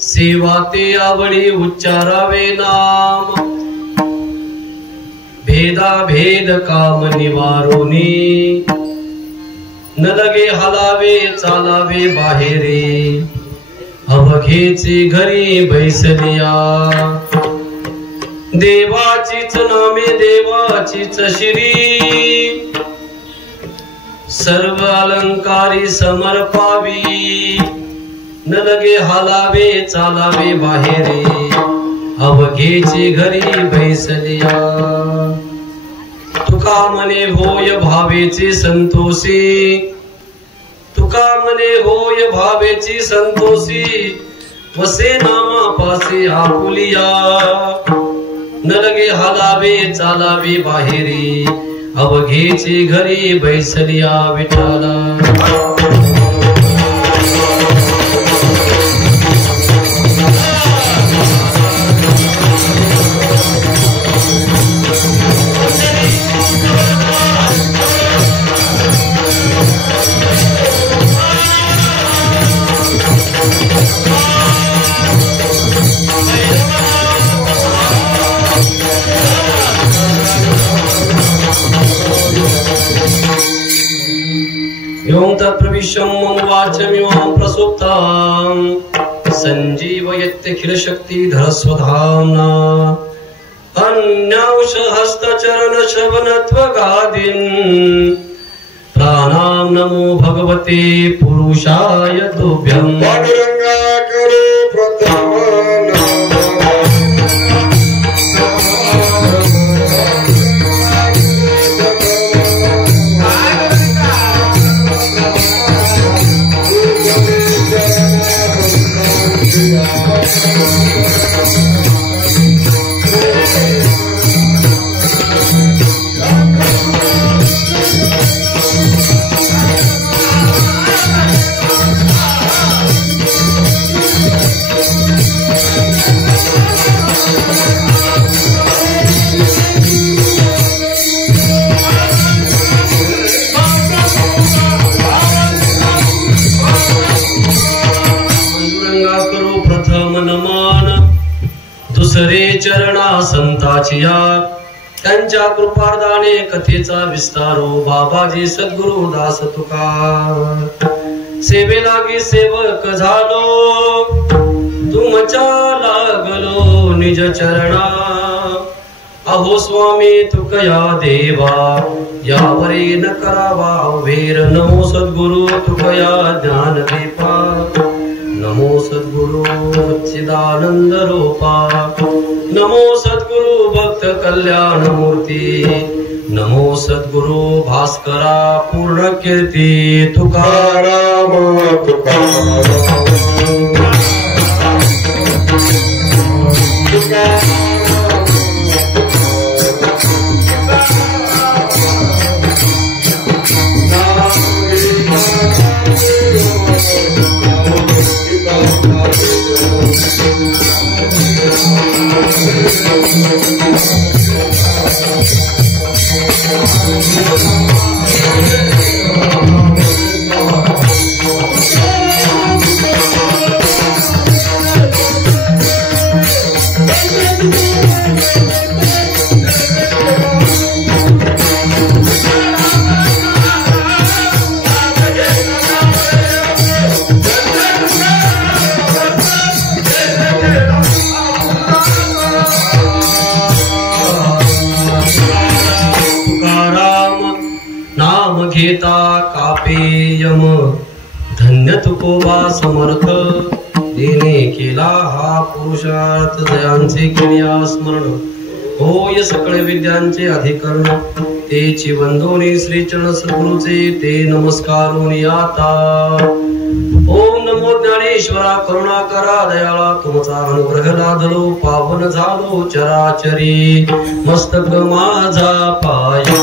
सेवा ते आवडी उच्चारावे नाम भेदा भेद काम निवारोनी न लगे हलावे चालावे बाहेरे अवघेचे घरी बैसलिया देवाचीच नामे देवाचीच श्री सर्व अलंकारी समर्पावी न लगे हालावे चालावे बाहेरे अवघेचे घरी बैसलिया तुका मने होय भावेची संतोषी तुका मने होय भावेची संतोषी वसे नामा पासे आपुलिया न लगे हालावे चालावे बाहेरे अवघेचे घरी बैसलिया विठाला यों तत्प्रविश्यं मम वाचमिमां प्रसुप्तां संजीवयत्यखिल शक्तिधर स्वधाम्ना अन्यांश हस्तचरण श्रवणत्वगादीन् प्राणां नमो भगवते पुरुषाय तुभ्यं पांडुरंगा करो प्रथम दुसरे चरणा संताचिया त्यांच्या कृपादाने कथेचा विस्तारो बाबाजी सद्गुरु दास तुका सेवे लागी सेवक झालो तुमच्या लागलो निज चरणा अहो स्वामी तुकया देवा यावरी न करावा वेर नमो सद्गुरु तुकया ज्ञान दीपा नमो सद्गुरु सच्चिदानंद रूपा नमो सद्गुरु भक्त कल्याण मूर्ती नमो सद्गुरु भास्करा पूर्ण कीर्ती तुकाराम घेता कापेयम धन्य तुकोबा समर्थ देणे केला हा पुरुषार्थ दयांचे केल्या स्मरण होय सकळ विद्यांचे अधिकरण तेची वंदोनी श्री चरण सद्गुरुचे ते नमस्कारोनी आता ओम नमो ज्ञानेश्वरा करुणाकरा दयाळा तुमचा अनुग्रह लादलो पावन झालो चराचरी मस्तक माझा पाया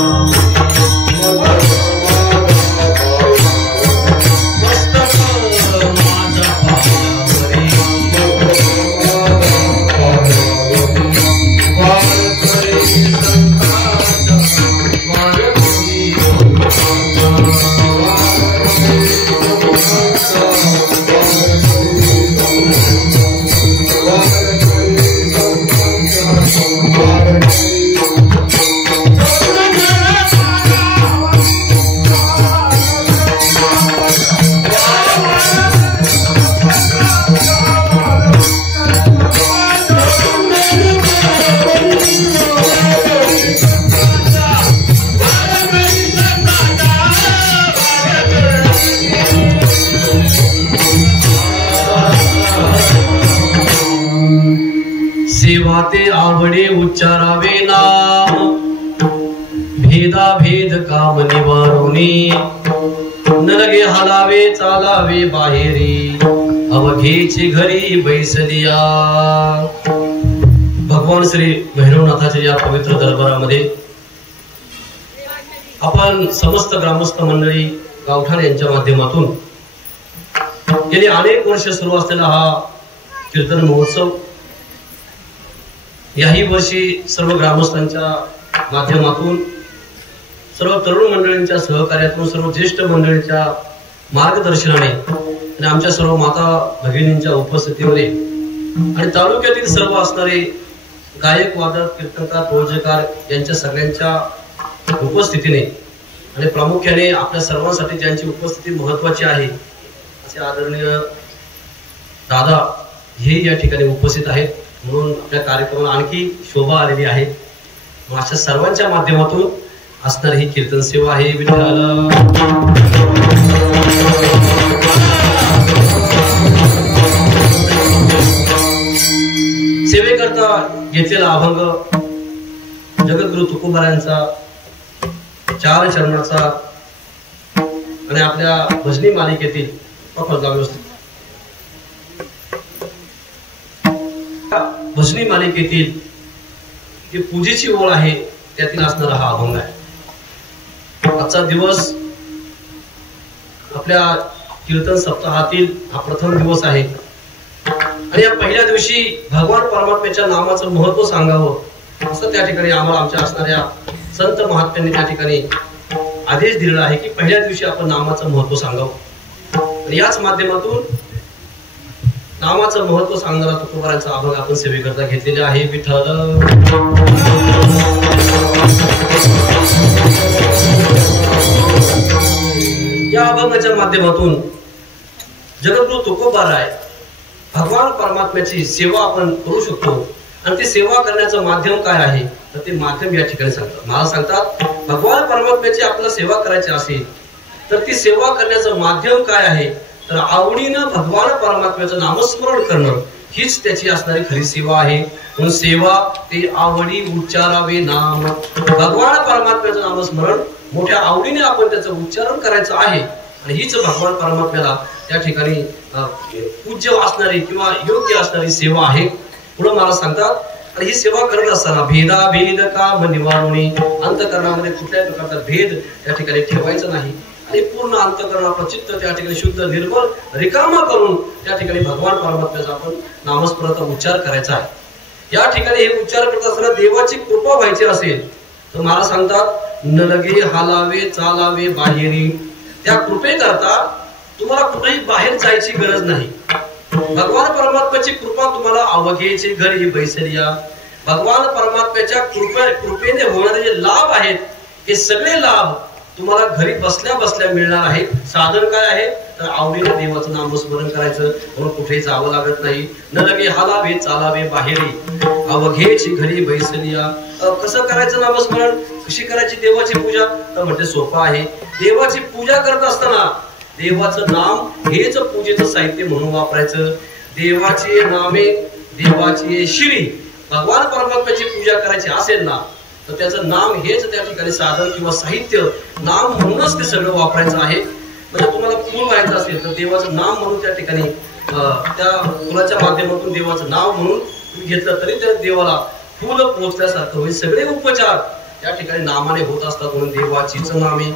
सेवा ते आवडे उच्चारावे नाम भेदा भेद काम निवारोनी न लगे हलावे चालावे बाहेरी अवघेची घरी बैसलिया। भगवान श्री भैरवनाथाच्या या पवित्र दरबारामध्ये आपण समस्त ग्रामस्थ मंडळी गावठाण यांच्या माध्यमातून गेली अनेक वर्ष सुरू असलेला हा कीर्तन महोत्सव याही वर्षी सर्व ग्रामस्थांच्या माध्यमातून सर्व तरुण मंडळींच्या सहकार्यातून सर्व ज्येष्ठ मंडळींच्या मार्गदर्शनाने आणि आमच्या सर्व माता भगिनींच्या उपस्थितीमध्ये आणि तालुक्यातील सर्व असणारे गायक वादक कीर्तनकार प्रयोजकार यांच्या सगळ्यांच्या उपस्थितीने आणि प्रामुख्याने आपल्या सर्वांसाठी ज्यांची उपस्थिती महत्वाची आहे असे आदरणीय दादा हे या ठिकाणी उपस्थित आहेत, म्हणून आपल्या कार्यक्रमाला आणखी शोभा आलेली आहे। अशा सर्वांच्या माध्यमातून असणारी ही कीर्तन सेवा आहे। विठ्ठल सेवेकरता घेतलेला अभंग जगद्गुरु तुकोबारायांचा 4 चरणाचा आणि आपल्या भजनी मालिकेतील भजनी मालिकेतील जी पूजेची ओळ आहे त्यातील असणारा हा अभंग आहे। आजचा दिवस आपल्या कीर्तन सप्ताहातील हा प्रथम दिवस आहे आणि या पहिल्या दिवशी भगवान परमात्म्याच्या नामाचं महत्व सांगावं असं त्या ठिकाणी आम्हाला आमच्या असणाऱ्या संत महात्म्यांनी त्या ठिकाणी आदेश दिलेला आहे की पहिल्या दिवशी आपण नामाचं महत्व सांगावं आणि याच माध्यमातून नामाचं महत्व सांगणारा तुकोबारांचा अभंग आपण सेवेकरता घेतलेला आहे। विठ्ठल या अभंगाच्या माध्यमातून जगद्गुरु तुकोबाराय भगवान परमात्म्याची सेवा आपण करू शकतो आणि ती सेवा करण्याचं माध्यम काय आहे तर ते माध्यम या ठिकाणी सांगतात। मला सांगतात भगवान परमात्म्याची आपल्याला सेवा करायची असेल तर ती सेवा करण्याचं माध्यम काय आहे तर आवडीनं भगवान परमात्म्याचं नामस्मरण करणं हीच त्याची असणारी खरी सेवा आहे। म्हणून सेवा ते आवडी उच्चारावे नाम, भगवान परमात्म्याचं नामस्मरण मोठ्या आवडीने आपण त्याचं उच्चारण करायचं आहे आणि हीच भगवान परमात्म्याला त्या ठिकाणी पूज्य असणारी किंवा योग्य असणारी सेवा आहे। पुढे मला सांगतात आणि ही सेवा करत असताना भेदा भेद काम निवारणे अंतःकरणामध्ये कुठल्याही प्रकारचा भेद त्या ठिकाणी ठेवायचा नाही आणि पूर्ण अंतःकरण आपलं चित्त त्या ठिकाणी शुद्ध निर्मळ रिकामा करून त्या ठिकाणी भगवान परमात्म्याचा आपण नामस्मरणाचा उच्चार करायचा आहे। या ठिकाणी हे उच्चार करत असताना देवाची कृपा व्हायची असेल तर मला सांगतात न लगे हालावे चालावे बाहेरी, त्या कृपेकरता तुम्हाला कुठेही बाहेर जायची गरज नाही। भगवान परमात्म्याची कृपा तुम्हाला अवघेची घरी बैसलिया, भगवान परमात्म्याच्या कृपेने होणारे जे लाभ आहेत हे सगळे लाभ तुम्हाला घरी बसल्या बसल्या मिळणार आहे। साधन काय आहे तर आवडीने देवाचं नामस्मरण करायचं, म्हणून कुठेही जावं लागत नाही। न लगे हालावे चालावे बाहेरी अवघेची घरी बैसलिया। कसं करायचं नामस्मरण, कशी करायची देवाची पूजा तर म्हणजे सोपं आहे। देवाची पूजा करत असताना देवाचं नाम हेच पूजेचं साहित्य म्हणून वापरायचं। देवाची नामे देवाची श्री, भगवान परमात्म्याची पूजा करायची असेल ना तर त्याचं नाम हेच त्या ठिकाणी साधन किंवा साहित्य, नाम म्हणूनच ते सगळं वापरायचं आहे। म्हणजे तुम्हाला फूल व्हायचं असेल तर देवाचं नाम म्हणून त्या ठिकाणी त्या फुलाच्या माध्यमातून देवाचं नाव म्हणून तुम्ही घेतलं तरी त्या देवाला फूल पोचल्यासारखं होईल। सगळे उपचार त्या ठिकाणी नामाने होत असतात, म्हणून देवाचीच नामे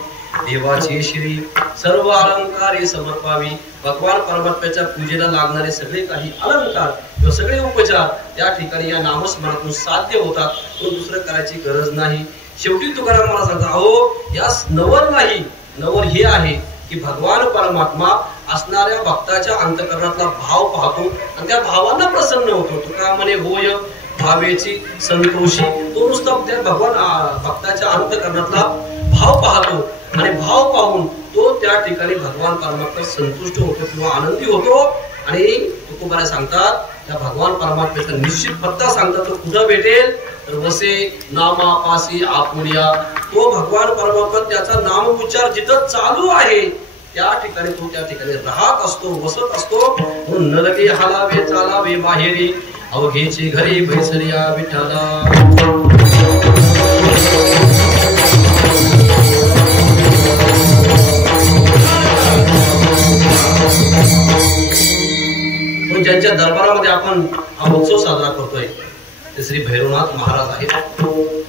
देवाची श्री सर्व अलंकार समर्पावी। भगवान परमात्म्याच्या पूजेला लागणारे सगळे काही अलंकार किंवा सगळे उपचार त्या ठिकाणी या नामस्मरणातून साध्य होतात, तो दुसरं करायची गरज नाही। शेवटी तुकाराम मला सांगतो अहो यास नवर नाही, नवर हे आहे की भगवान परमात्मा असणाऱ्या भक्ताच्या अंतःकरणातला भाव पाहतो आणि त्या भावांना प्रसन्न होतो। तुका म्हणे होय भावेची संतोषी, तो नुसता त्या भगवान भक्ताच्या अंतःकरणातला भाव पाहतो आणि भाव पाहून तो त्या ठिकाणी भगवान परमात्मा संतुष्ट होतो किंवा आनंदी होतो। आणि तुकोबारा सांगतात त्या भगवान परमात्म्याचा निश्चित पत्ता सांगतात तो कुठं भेटेल तर वसे नामापासी आपुलिया। तो भगवान परमात्मा त्याचा नाम उच्चार जिथं चालू आहे त्या ठिकाणी तो त्या ठिकाणी राहत असतो, वसत असतो। म्हणून न लगे हालावे चालावे बाहेरी अवघेची घरी बैसलिया विठ्ठला. ज्यांच्या दरबारामध्ये आपण हा उत्सव साजरा करतोय ते श्री भैरवनाथ महाराज आहेत.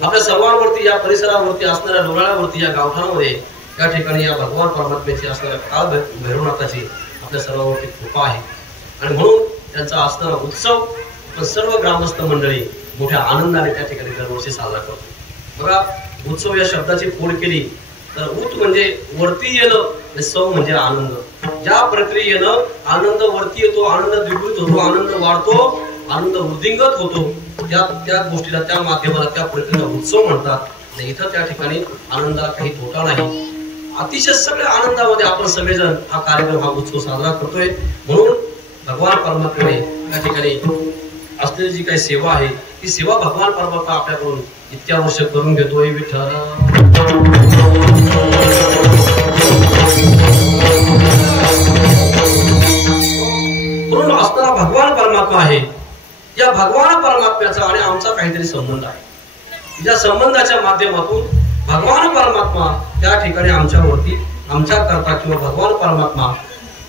आपल्या सर्वांवरती, या परिसरावरती असणाऱ्या लोणाळ्यावरती, या गावठाणामध्ये, या ठिकाणी या भगवान परमात्म्याची असणाऱ्या काळ भैरवनाथाची आपल्या सर्वांवरती कृपा आहे. आणि म्हणून त्यांचा असणारा उत्सव आपण सर्व ग्रामस्थ मंडळी मोठ्या आनंदाने त्या ठिकाणी दरवर्षी साजरा करतो. बघा, उत्सव या शब्दाची फोड केली तर उत म्हणजे वरती येणं आणि सव म्हणजे आनंद. ज्या प्रक्रियेनं आनंद वरती येतो, आनंद द्विगुणित होतो, आनंद वाढतो, आनंद वृद्धिंगत होतो, त्या गोष्टीला, त्या माध्यमाला, त्या प्रक्रियेला उत्सव म्हणतात. आणि इथं त्या ठिकाणी आनंदाला काही तोटा नाही. अतिशय सगळ्या आनंदामध्ये आपण सगळेजण हा कार्यक्रम, हा उत्सव साजरा करतोय. म्हणून भगवान परमात्म्याने त्या ठिकाणी असलेली जी काही सेवा आहे ती सेवा भगवान परमात्मा आपल्याकडून इतक्या वर्ष करून घेतोय. विठ्ठल म्हणून असणारा भगवान परमात्मा आहे. या भगवान परमात्म्याचा आणि आमचा काहीतरी संबंध आहे. ज्या संबंधाच्या माध्यमातून भगवान परमात्मा त्या ठिकाणी आमच्यावरती, आमच्या करता किंवा भगवान परमात्मा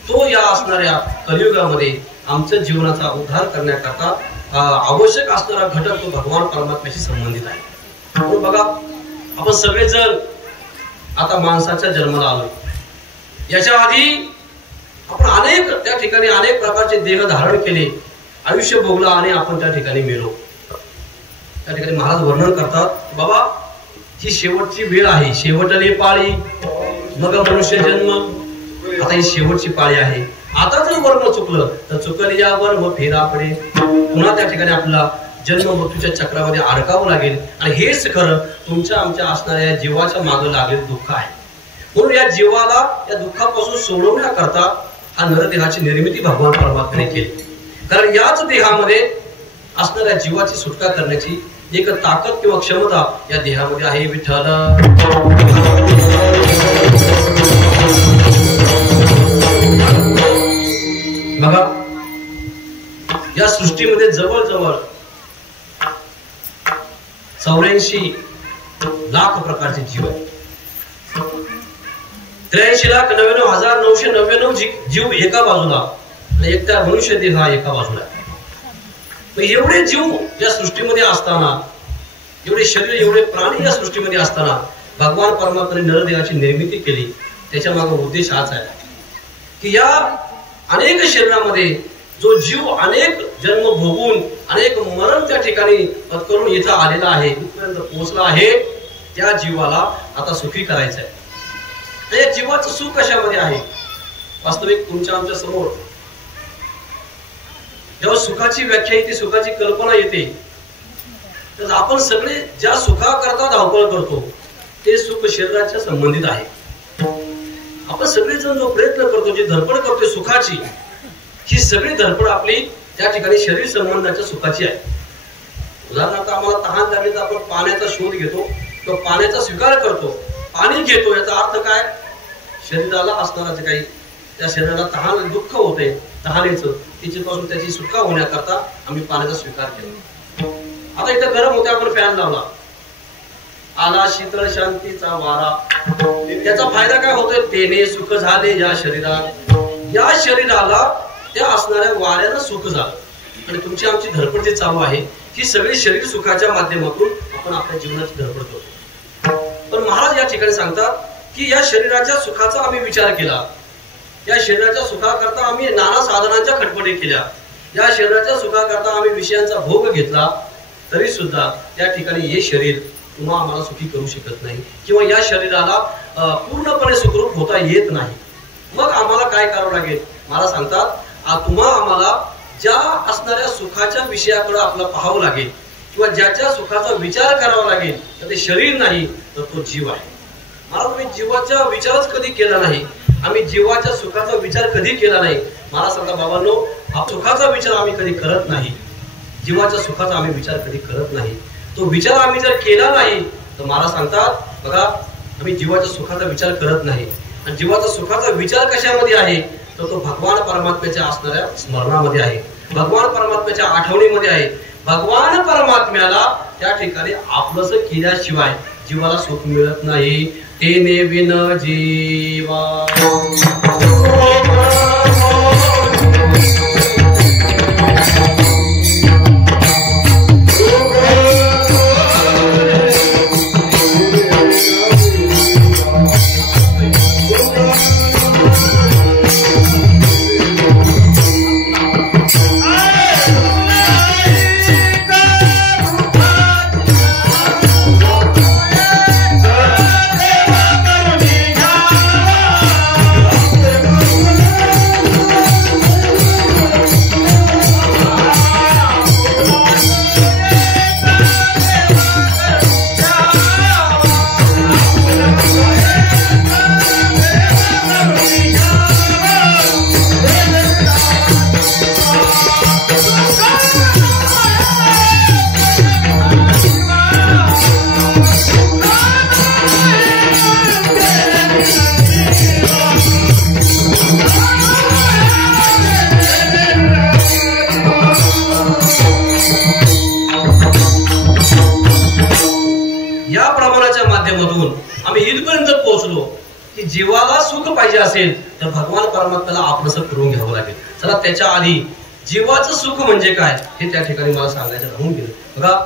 तो या असणाऱ्या कलियुगामध्ये आमच्या जीवनाचा उद्धार करण्याकरता आवश्यक असणारा घटक तो भगवान परमात्म्याशी संबंधित आहे. म्हणून बघा, आपण सगळेजण आता माणसाच्या जन्माला आलो. याच्या आधी आपण अनेक त्या ठिकाणी अनेक प्रकारचे देह धारण केले, आयुष्य भोगलं आणि आपण त्या ठिकाणी मेलो. त्या ठिकाणी महाराज वर्णन करतात, बाबा ही शेवटची वेळ आहे, शेवटली पाळी, मग मनुष्य जन्म. आता ही शेवटची पाळी आहे. आता जर वर्म चुकलं तर चुकली या वर्म फेरा पडे. पुन्हा त्या ठिकाणी आपला जन्म मृत्यूच्या चक्रामध्ये अडकावं लागेल. आणि हेच खरं तुमच्या आमच्या असणाऱ्या जीवाच्या मागे लागलेलं दुःख आहे. म्हणून या जीवाला या दुःखापासून सोडवण्याकरता हा नरदेहाची निर्मिती भगवान परमात्म्याने केली. कारण याच देहामध्ये असणाऱ्या जीवाची सुटका करण्याची एक ताकद किंवा क्षमता या देहामध्ये आहे. विठ्ठल बघा, या सृष्टीमध्ये जवळजवळ 84 लाख प्रकारचे जीव आहेत. 83,99,999 जीव एका बाजूला आणि एक त्या मनुष्य देह हा एका बाजूला. एवढे जीव या सृष्टीमध्ये असताना, एवढे शरीर, एवढे प्राणी या सृष्टीमध्ये असताना भगवान परमात्म्याने नरदेहाची निर्मिती केली. त्याच्या मागे उद्देश हाच आहे की या अनेक शरीरामध्ये जो जीव अनेक जन्म भोगून, अनेक मरण त्या ठिकाणी पत्करून इथं आलेला आहे, इथपर्यंत पोहोचला आहे, त्या जीवाला आता सुखी करायचं आहे. या जीवाचं सुख कशामध्ये आहे? वास्तविक तुमच्या आमच्या समोर जेव्हा सुखाची व्याख्या येते, सुखाची कल्पना येते, तर आपण सगळे ज्या सुखाकरता धावपळ करतो ते सुख शरीराच्या संबंधित आहे. आपण सगळेजण जो प्रयत्न करतो, जी धडपड करतो सुखाची, ही सगळी धडपड आपली त्या ठिकाणी शरीर संबंधाच्या सुखाची आहे. उदाहरणार्थ आम्हाला तहान लागली तर आपण पाण्याचा शोध घेतो किंवा पाण्याचा स्वीकार करतो, पाणी घेतो. याचा अर्थ काय? शरीराला असणारा जे काही त्या शरीराला तहान, दुःख होते तहानेचं, तिच्यापासून त्याची सुटका होण्याकरता आम्ही पाण्याचा स्वीकार केला. आता इथं गरम होते, आपण फॅन लावला, आला शीतळ शांतीचा वारा. त्याचा फायदा काय होतोय? तेने सुख झाले या शरीरात. या शरीराला त्या असणाऱ्या वाऱ्यानं सुख झालं. आणि तुमची आमची धडपड जी चालू आहे ही सगळी शरीर सुखाच्या माध्यमातून आपण आपल्या जीवनाची धडपड करतो. पण महाराज या ठिकाणी सांगतात की या शरीराच्या सुखाचा आम्ही विचार केला, या शरीराच्या सुखाकरता आम्ही नाना साधनांच्या खटपटी केल्या, या शरीराच्या सुखाकरता आम्ही विषयांचा भोग घेतला, तरी सुद्धा त्या ठिकाणी हे शरीर तुम्हा आम्हाला सुखी करू शकत नाही किंवा या शरीराला पूर्णपणे सुखरूप होता येत नाही. मग आम्हाला काय करावं लागेल? मला सांगतात, तुम्हा आम्हाला ज्या असणाऱ्या सुखाच्या विषयाकडे आपलं पाहावं लागेल किंवा ज्याच्या सुखाचा विचार करावा लागेल, तर ते शरीर नाही तर तो जीव आहे. मला तुम्ही जीवाचा विचारच कधी केला नाही, आम्ही जीवाच्या सुखाचा विचार कधी केला नाही. मला सांगता बाबांनो, सुखाचा विचार आम्ही कधी करत नाही, जीवाच्या सुखाचा आम्ही विचार कधी करत नाही. तो विचार आम्ही जर केला नाही तर मला सांगतात, बघा आम्ही जीवाच्या सुखाचा विचार करत नाही. आणि जीवाचा सुखाचा विचार कशामध्ये आहे? तर तो भगवान परमात्म्याच्या असणाऱ्या स्मरणामध्ये आहे. भगवान परमात्म्याच्या आठवणीमध्ये आहे. भगवान परमात्म्याला त्या ठिकाणी आपलंसं केल्याशिवाय जीवाला सुख मिळत नाही. तेने विन जीवा आम्ही इथपर्यंत पोहोचलो की जीवाला सुख पाहिजे असेल तर भगवान परमात्म्याला आपलंसं करून घ्यावं लागेल. चला त्याच्या आधी जीवाचं सुख म्हणजे काय हे त्या ठिकाणी मला सांगायचं राहून गेलं. बघा,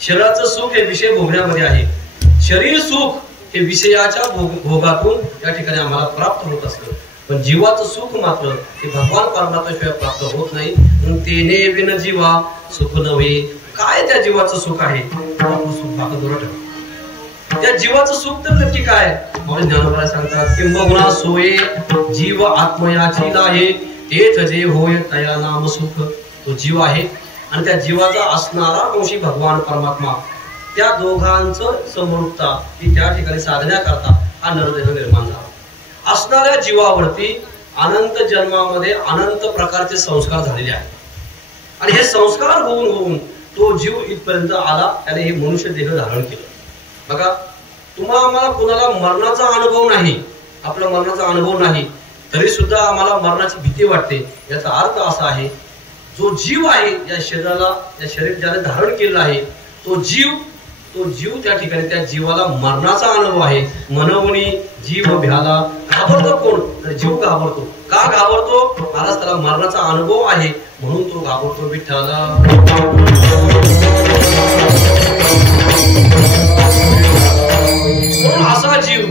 शरीराचं सुख हे विषय भोगण्यामध्ये आहे. शरीर सुख हे विषयाच्या भोगातून त्या ठिकाणी आम्हाला प्राप्त होत असतं. पण जीवाचं सुख मात्र हे भगवान परमात्म्याशिवाय प्राप्त होत नाही. म्हणून तेने विन जीवा सुख नव्हे. काय त्या जीवाचं सुख आहे? सुख बाकी ठेवा. त्या जीवाचं सुख तर नक्की काय? ज्ञानोबा सांगतात, किंबहुना सोये जीव आत्मयाची लाहे तेथ जे होय तया नाम सुख. तो जीव आहे आणि त्या जीवाचा असणारा अंशी भगवान परमात्मा, त्या दोघांचं समरूपता की त्या ठिकाणी साधण्याकरता हा नरदेह निर्माण झाला. असणाऱ्या जीवावरती अनंत जन्मामध्ये अनंत प्रकारचे संस्कार झालेले आहेत आणि हे संस्कार होऊन होऊन तो जीव इथपर्यंत आला. त्याने हे मनुष्य देह धारण केलं. बघा, तुम्हाला आम्हाला कुणाला मरणाचा अनुभव नाही, आपला मरणाचा अनुभव नाही, तरी सुद्धा आम्हाला मरणाची भीती वाटते. याचा अर्थ असा आहे, जो जीव आहे या शरीराला, या शरीर ज्याने धारण केलं आहे तो जीव त्या ठिकाणी त्या जीवाला मरणाचा अनुभव आहे. मनवणी जीव भ्याला. घाबरतो कोण? तर जीव घाबरतो. का घाबरतो? महाराज त्याला मरणाचा अनुभव आहे म्हणून तो घाबरतो. विठ्ठला असा जीव,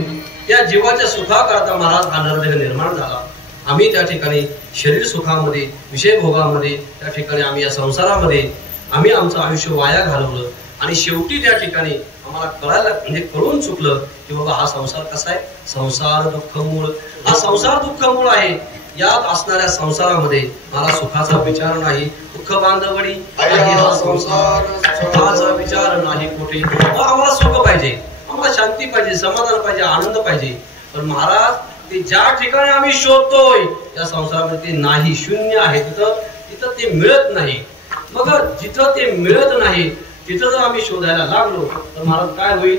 त्या जीवाच्या सुखाकरता महाराज हा नरदेह निर्माण झाला. आम्ही त्या ठिकाणी शरीर सुखामध्ये, विषय भोगामध्ये, त्या ठिकाणी आम्ही या संसारामध्ये आम्ही आमचं आयुष्य वाया घालवलं आणि शेवटी त्या ठिकाणी आम्हाला कळायला म्हणजे कळून चुकलं की बाबा हा संसार कसा आहे? संसार दुःख मूळ. हा संसार दुःख मूळ आहे. यात असणाऱ्या संसारामध्ये मला सुखाचा विचार नाही. दुःख बांधवडी हा संसार, सुखाचा विचार नाही कुठे. आम्हाला सुख पाहिजे, आम्हाला शांती पाहिजे, समाधान पाहिजे, आनंद पाहिजे. पण महाराज ते ज्या ठिकाणी आम्ही शोधतोय या संसारामध्ये ते नाही, शून्य आहे. तिथं ते मिळत नाही. मग जिथं ते मिळत नाही तिथं जर आम्ही शोधायला लागलो तर महाराज काय होईल?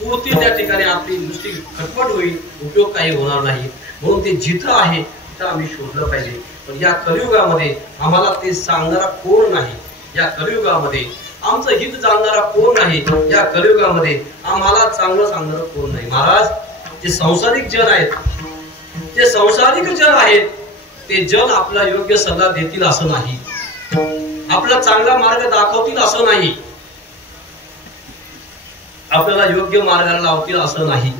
पूर्ती त्या ठिकाणी आपली नुसती खटपट होईल, उपयोग काही होणार नाही. म्हणून ते जिथं आहे तिथं आम्ही शोधलं पाहिजे. पण या कलियुगामध्ये आम्हाला ते सांगणारा कोण नाही. या कलियुगामध्ये आमचं हित जाणणारा कोण नाही. या कलियुगामध्ये आम्हाला चांगलं सांगणारं कोण नाही. महाराज, जे संसारिक जन आहेत, जे संसारिक जन आहेत ते जन आपला योग्य सल्ला देतील असं नाही, आपला चांगला मार्ग दाखवतील असं नाही, आपल्याला योग्य मार्गाला लावतील असं नाही.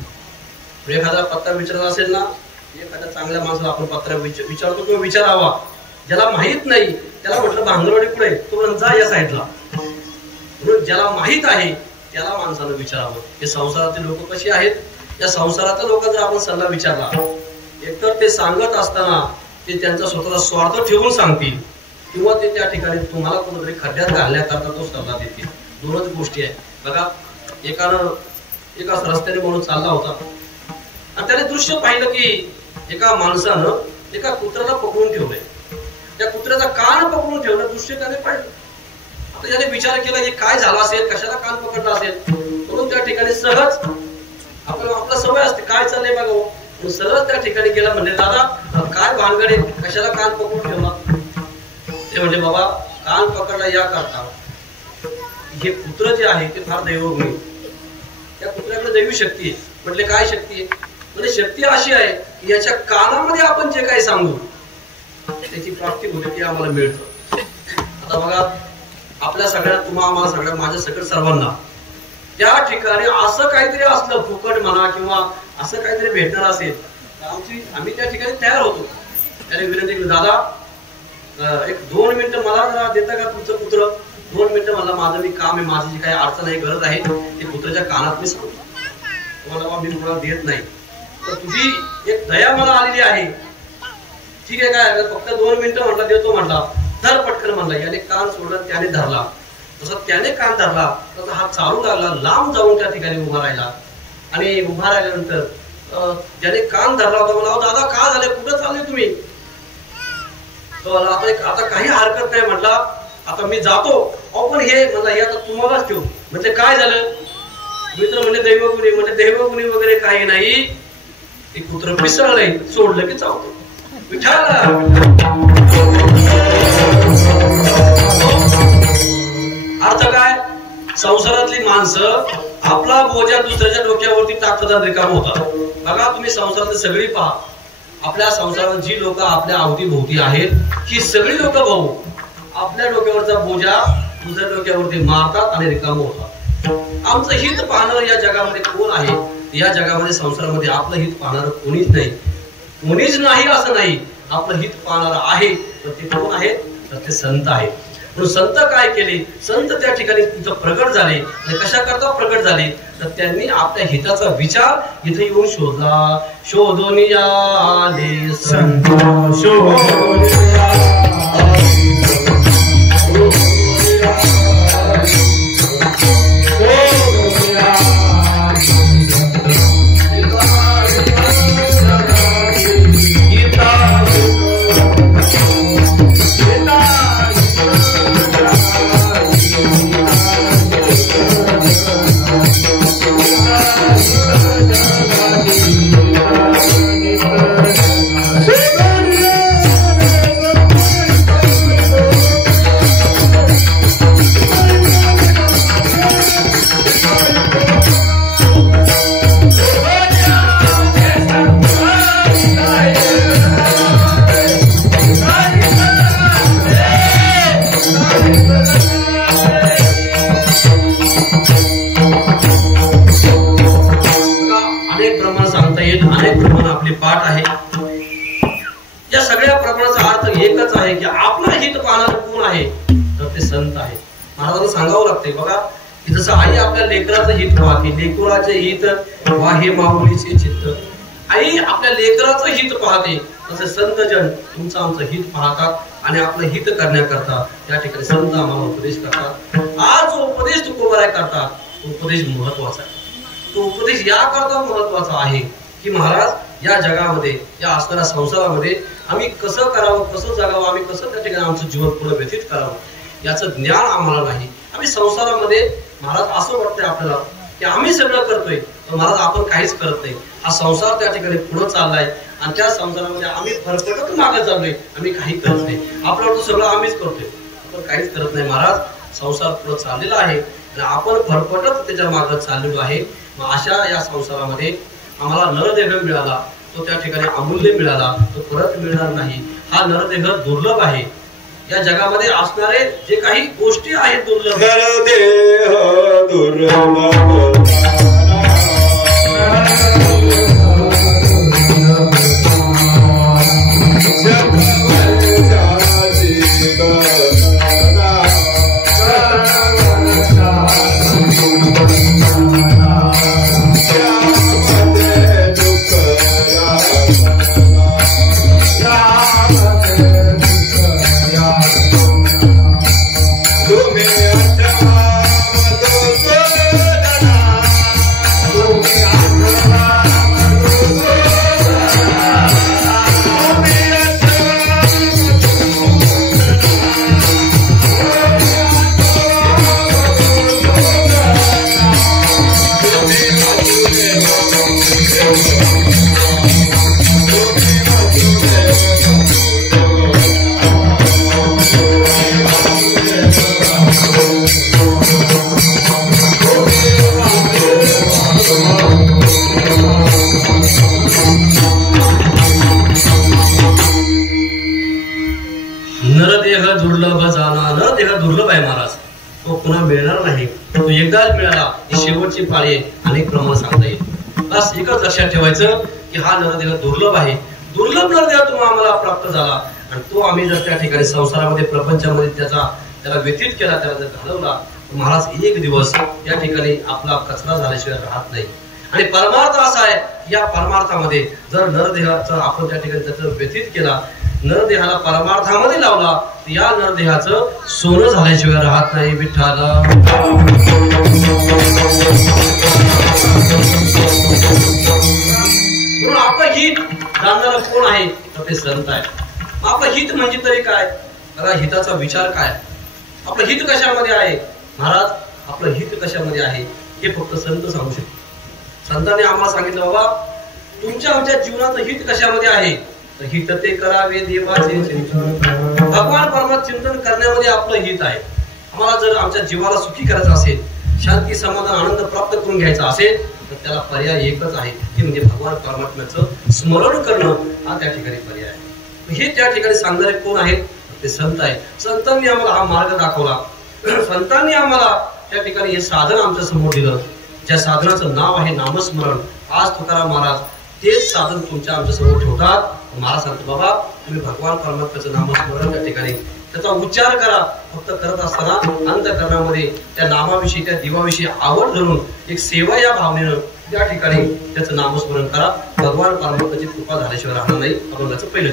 एखादा पत्ता विचारला असेल ना, एखाद्या चांगल्या माणसाला आपण पत्रा विचारतो किंवा विचारावा. ज्याला माहित नाही त्याला म्हटलं भांगरवाडी पुढे, तो जा या साईडला. म्हणून ज्याला माहित आहे त्याला माणसानं विचारावं. हे संसारातील लोक कशी आहेत? या संसारातील लोकांचा आपण सल्ला विचारला, एकतर ते सांगत असताना ते त्यांचा स्वतःचा स्वार्थ ठेवून सांगतील किंवा ते त्या ठिकाणी तुम्हाला कोणतरी खड्ड्यात घालण्याकरता तो सल्ला देतील. दोनच गोष्टी आहेत. बघा, एका रस्त्याने म्हणून चालला होता आणि त्याने दृश्य पाहिलं की एका माणसानं एका कुत्र्याला पकडून ठेवलंय. त्या कुत्र्याचा कान पकडून ठेवलं. दृश्य त्याने पाहिलं. आता त्याने विचार केला की काय झालं असेल, कशाला कान पकडला असेल. म्हणून त्या ठिकाणी सहज आपला सवय असते काय चाललंय बघा, सहज त्या ठिकाणी गेला. म्हणजे दादा काय भानगडे, कशाला कान पकडून ठेवला? ते म्हणजे बाबा कान पकडला या करता हे कुत्र जे आहे ते फार दैवगुणी. त्या कुत्र्याकडे दैवी शक्ती आहे. म्हटले काय शक्ती आहे? म्हणजे शक्ती अशी आहे की याच्या कानामध्ये आपण जे काही सांगू त्याची प्राप्ती होते ती आम्हाला मिळतं. आता बघा आपल्या सगळ्या तुम्हा आम्हाला सगळ्या माझ्या सगळ्या सर्वांना त्या ठिकाणी असं काहीतरी असलं फुकट म्हणा किंवा असं काहीतरी भेटणार असेल तर आम्ही त्या ठिकाणी तयार होतो. त्याने विनंती केली दादा एक 2 मिनिटं मला जरा देता का तुमचं कुत्र? 2 मिनिटं मला माझं मी काम आहे माझी जी काही अडचण आहे गरज आहे ते कुत्र्याच्या कानात मी सांगतो. तुम्हाला मी तुम्हाला देत नाही तर तुझी एक दया मला आलेली आहे. ठीक आहे काय फक्त 2 मिनिटं म्हटला देतो म्हटला धर पटकन म्हणला. याने कान सोडला त्याने धरला. तसा त्याने कान धरला तसा हात चालू लागला लांब जाऊन त्या ठिकाणी उभा राहिला. आणि उभा राहिल्यानंतर ज्याने कान धरला होता मला दादा का झाले कुठं चालले तुम्ही? आता काही हरकत नाही म्हटला आता मी जातो. पण हे म्हणला हे आता तुम्हालाच ठेवू. म्हणजे काय झालं? मित्र म्हणजे दैवगुणी. म्हणजे दैवगुणी वगैरे काही नाही. ते कुत्र पिसळलंय सोडलं की चावतो. अर्थ काय? संसारातली माणसं आपला बोजा दुसऱ्याच्या डोक्यावरती टाकतात रिकाम होतात. बघा तुम्ही संसारातली सगळी पहा. आपल्या संसारात जी लोक आपल्या अवतीभोवती आहेत ही सगळी लोक भाऊ आपल्या डोक्यावरचा बोजा दुसऱ्या डोक्यावरती मारतात आणि रिकाम होतात. आमचं हित पाहणार या जगामध्ये कोण आहे? या जगामध्ये संसारामध्ये आपलं हित पाहणार कोणीच नाही. कोणीच नाही असं नाही. आपलं हित पाहणार आहे तर ते कोण आहे? तर ते संत आहेत. म्हणून संत काय केले? संत त्या ठिकाणी तिथं प्रगट झाले. आणि कशा करता प्रगट झाले? तर त्यांनी आपल्या हिताचा विचार इथे येऊन शोधला. शोधून आले संत सांगावं लागतंय. बघा जसं आई आपल्या लेकराचं हित पाहते. लेकराचे हित वाहे माऊलीचे चित्त. आई आपल्या लेकराचं हित पाहते तसे संत जन तुमचं आमचं हित पाहतात आणि आपलं हित करण्याकरता त्या ठिकाणी संत आम्हाला उपदेश करतात. आज जो उपदेश तुकोबाराय करतात तो उपदेश महत्वाचा आहे. तो उपदेश याकरता महत्वाचा आहे की महाराज या जगामध्ये या असणाऱ्या संसारामध्ये आम्ही कसं करावं कसं जगावं आम्ही कसं त्या ठिकाणी आमचं जीवन पुढे व्यतीत करावं याचं ज्ञान आम्हाला नाही. आम्ही संसारामध्ये महाराज असं वाटतंय आपल्याला की आम्ही सगळं करतोय तर महाराज आपण काहीच करत नाही. हा संसार त्या ठिकाणी पुढे चाललाय आणि त्या संसारामध्ये आम्ही फरफटत मागे चाललोय. आम्ही काही करत नाही. आपलं वाटतं सगळं आम्हीच करतोय आपण काहीच करत नाही. महाराज संसार पुढे चाललेला आहे आणि आपण फरफटत त्याच्या मागे चाललेलो आहे. मग अशा या संसारामध्ये आम्हाला नरदेह मिळाला तो त्या ठिकाणी अमूल्य मिळाला तो परत मिळणार नाही. हा नरदेह दुर्लभ आहे. या जगामध्ये असणारे जे काही गोष्टी आहेत दुर्लभ नरदेह दुर्लभ जाना नरदेह दुर्लभ आहे महाराज, तो पुन्हा मिळणार नाही, तो एकदाच मिळाला ही शेवटची पाळी आहे. अनेक प्रमाण सांगता येईल. बस एकच लक्षात ठेवायचं की हा नरदेह दुर्लभ आहे. दुर्लभ नरदेह तुम्हाला आम्हाला प्राप्त झाला आणि तो आम्ही जर त्या ठिकाणी संसारामध्ये प्रपंचामध्ये त्याला व्यतीत केला, त्याला जर घालवला, महाराज एक दिवस या ठिकाणी आपला कचरा झाल्याशिवाय राहत नाही. आणि परमार्थ असा आहे, या परमार्थामध्ये जर नरदेहाचा आपण त्या ठिकाणी त्याचा व्यतीत केला, नरदेहाला परमार्थामध्ये लावला, तर या नरदेहाचं सोनं झाल्याशिवाय राहत नाही. विठ्ठला म्हणून आपलं हित जाणणारा कोण आहे तर ते संत आहे. आपलं हित म्हणजे तरी काय, बघा हिताचा विचार काय, आपलं हित कशामध्ये आहे महाराज, आपलं हित कशामध्ये आहे हे फक्त संत सांगू शकतो. संतांनी आम्हाला सांगितलं बाबा तुमच्या आमच्या जीवनाचं हित कशामध्ये आहे, तर हित ते करावे देवाचे चिंतन, भगवान परमात्मा चिंतन करण्यामध्ये आपलं हित आहे. आम्हाला जर आमच्या जीवाला सुखी करायचं असेल, शांती समाधान आनंद प्राप्त करून घ्यायचा असेल, तर त्याला पर्याय एकच आहे, ते म्हणजे भगवान परमात्म्याचं स्मरण करणं हा त्या ठिकाणी पर्याय आहे. हे त्या ठिकाणी सांगणारे कोण आहेत, ते संत आहेत. संतांनी आम्हाला हा मार्ग दाखवला, संतांनी आम्हाला त्या ठिकाणी हे साधन आमच्या समोर दिलं, ज्या साधनाचं नाव आहे नामस्मरण. आज तुकाराम महाराज तेच साधन तुमच्या आमच्या समोर ठेवतात. महाराज सांगतो बाबा तुम्ही भगवान परमात्म्याचं नामस्मरण त्या ठिकाणी त्याचा उच्चार करा. फक्त करत असताना अंतःकरणामध्ये त्या नामाविषयी त्या दिवाविषयी आवड धरून एक सेवा या भावनेनं त्या ठिकाणी त्याचं नामस्मरण करा. भगवान परमात्म्याची कृपा झाल्याशिवाय राहणार नाही. आपण त्याचं पहिलं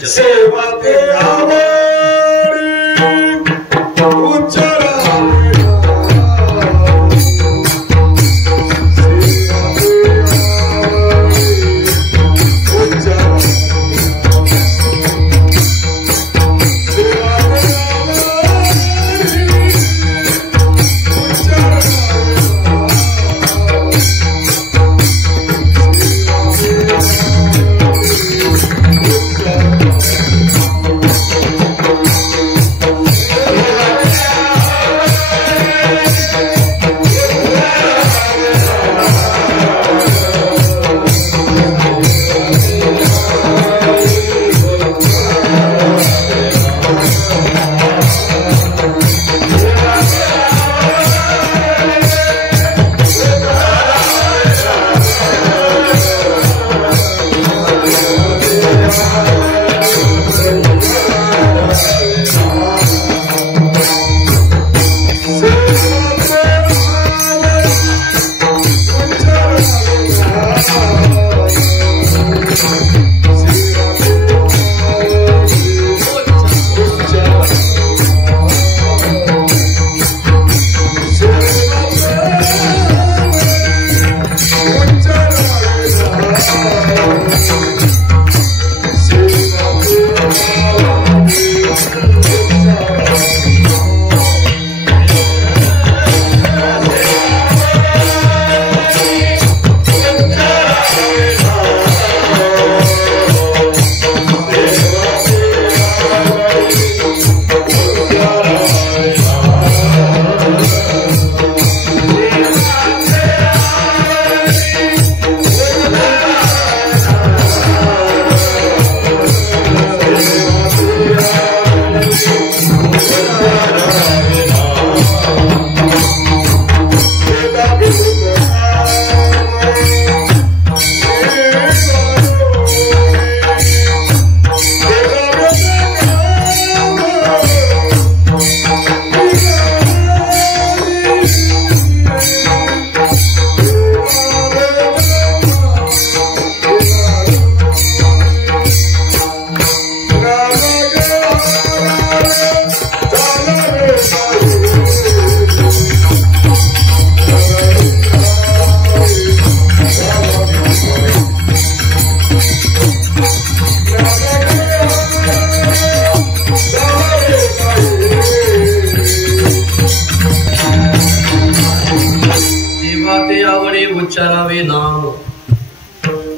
उच्चारावे नाम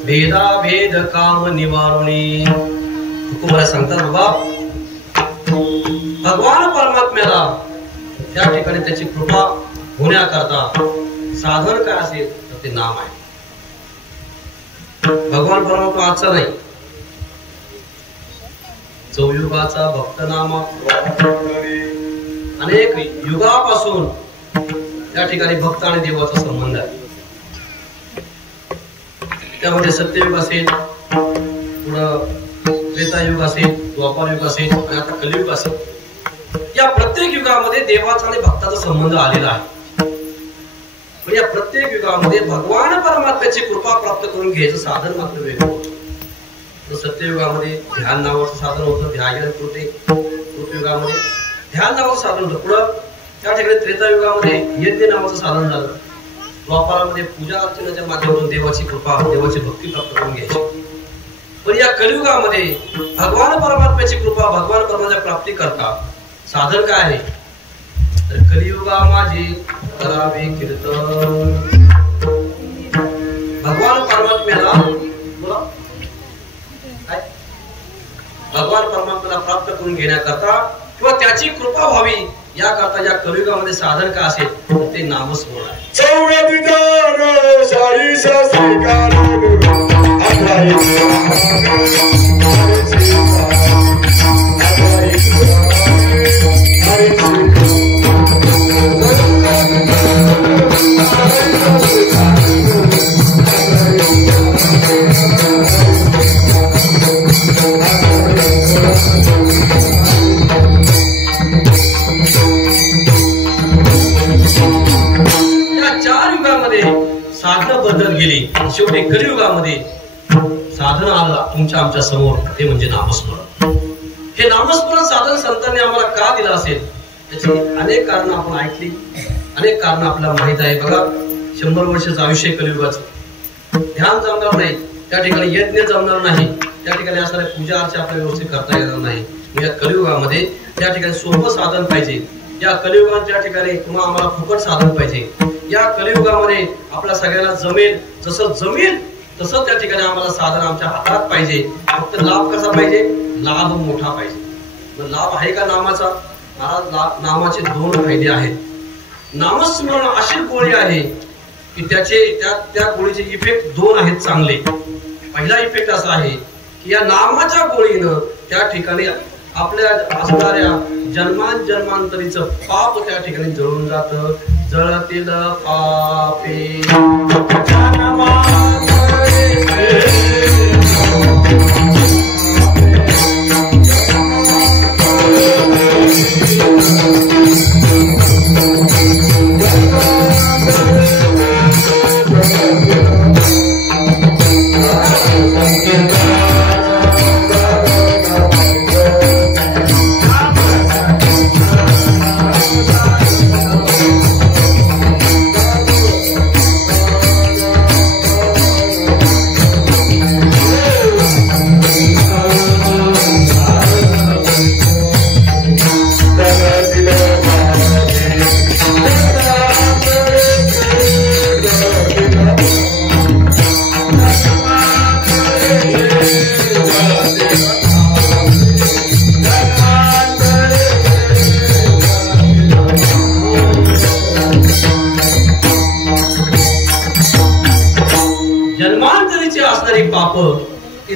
भेदा भेद काम निवारणी. तुम्हाला सांगतात बाबा भगवान परमात्म्याला त्या ठिकाणी त्याची कृपा होण्याकरता साधन काय असेल तर ते नाम आहे. भगवान परमात्मा आजचा नाही, चौयुगाचा भक्त नाम अनेक युगापासून त्या ठिकाणी भक्त आणि देवाचा संबंध आहे. त्यामध्ये सत्ययुग असेल, पुढं त्रेतायुग असेल, द्वापारयुग असेल आणि आता कलियुग असेल. या प्रत्येक युगामध्ये देवाचा आणि भक्ताचा संबंध आलेला आहे. पण या प्रत्येक युगामध्ये भगवान परमात्म्याची कृपा प्राप्त करून घ्यायचं साधन मात्र वेगळं होतं. सत्ययुगामध्ये ध्यान नावाचं साधन होतं, ध्यान कृतयुगामध्ये ध्यान नावाचं साधन होतं. पुढं त्या ठिकाणी त्रेतायुगामध्ये यज्ञ नावाचं साधन झालं. द्वापारामध्ये पूजा अर्चनाच्या माध्यमातून देवाची कृपा, देवाची भक्ती प्राप्त करून घ्यायची. पण या कलियुगामध्ये भगवान परमात्म्याची कृपा, भगवान परमात्म्याची प्राप्ती करता साधन काय आहे तर कलियुगा माझे करावे कीर्तन. भगवान परमात्म्याला भगवान परमात्म्याला प्राप्त करून घेण्याकरता किंवा त्याची कृपा व्हावी याकरता या कलियुगामध्ये साधन काय असेल तर ते नामस्मरण आहे. साधन बदल गेली, शेवटी कलियुगामध्ये साधन आलं तुमच्या आमच्या समोर, ते म्हणजे नामस्मरण. हे नामस्मरण साधन संतांनी आम्हाला का दिलं असेल त्याची अनेक कारण आपण ऐकली, अनेक कारण आपल्याला माहित आहे. बघा 100 वर्षाचं आयुष्य कलियुगाचं, ध्यान जमणार नाही, त्या ठिकाणी यज्ञ जमणार नाही, त्या ठिकाणी असणाऱ्या पूजा अर्चा आपल्याला व्यवस्थित करता येणार नाही. या कलियुगामध्ये त्या ठिकाणी सोपं साधन पाहिजे. या कलियुगात त्या ठिकाणी तुम्हाला आम्हाला फुकट साधन पाहिजे. या कलियुगामध्ये आपल्या सगळ्यांना जमेल, जसं जमेल तसं त्या ठिकाणी आम्हाला साधन आमच्या हातात पाहिजे. फक्त लाभ कसा पाहिजे, लाभ मोठा पाहिजे. लाभ आहे का नामाचा? महाराज नामाचे 2 फायदे आहेत. नामस्मरण अशी गोळी आहे की त्या गोळीचे इफेक्ट 2 आहेत चांगले. पहिला इफेक्ट असा आहे की या नामाच्या गोळीनं त्या ठिकाणी आपल्या असणाऱ्या जन्मांतरीचं पाप त्या ठिकाणी जळून जातं. जळतील पापे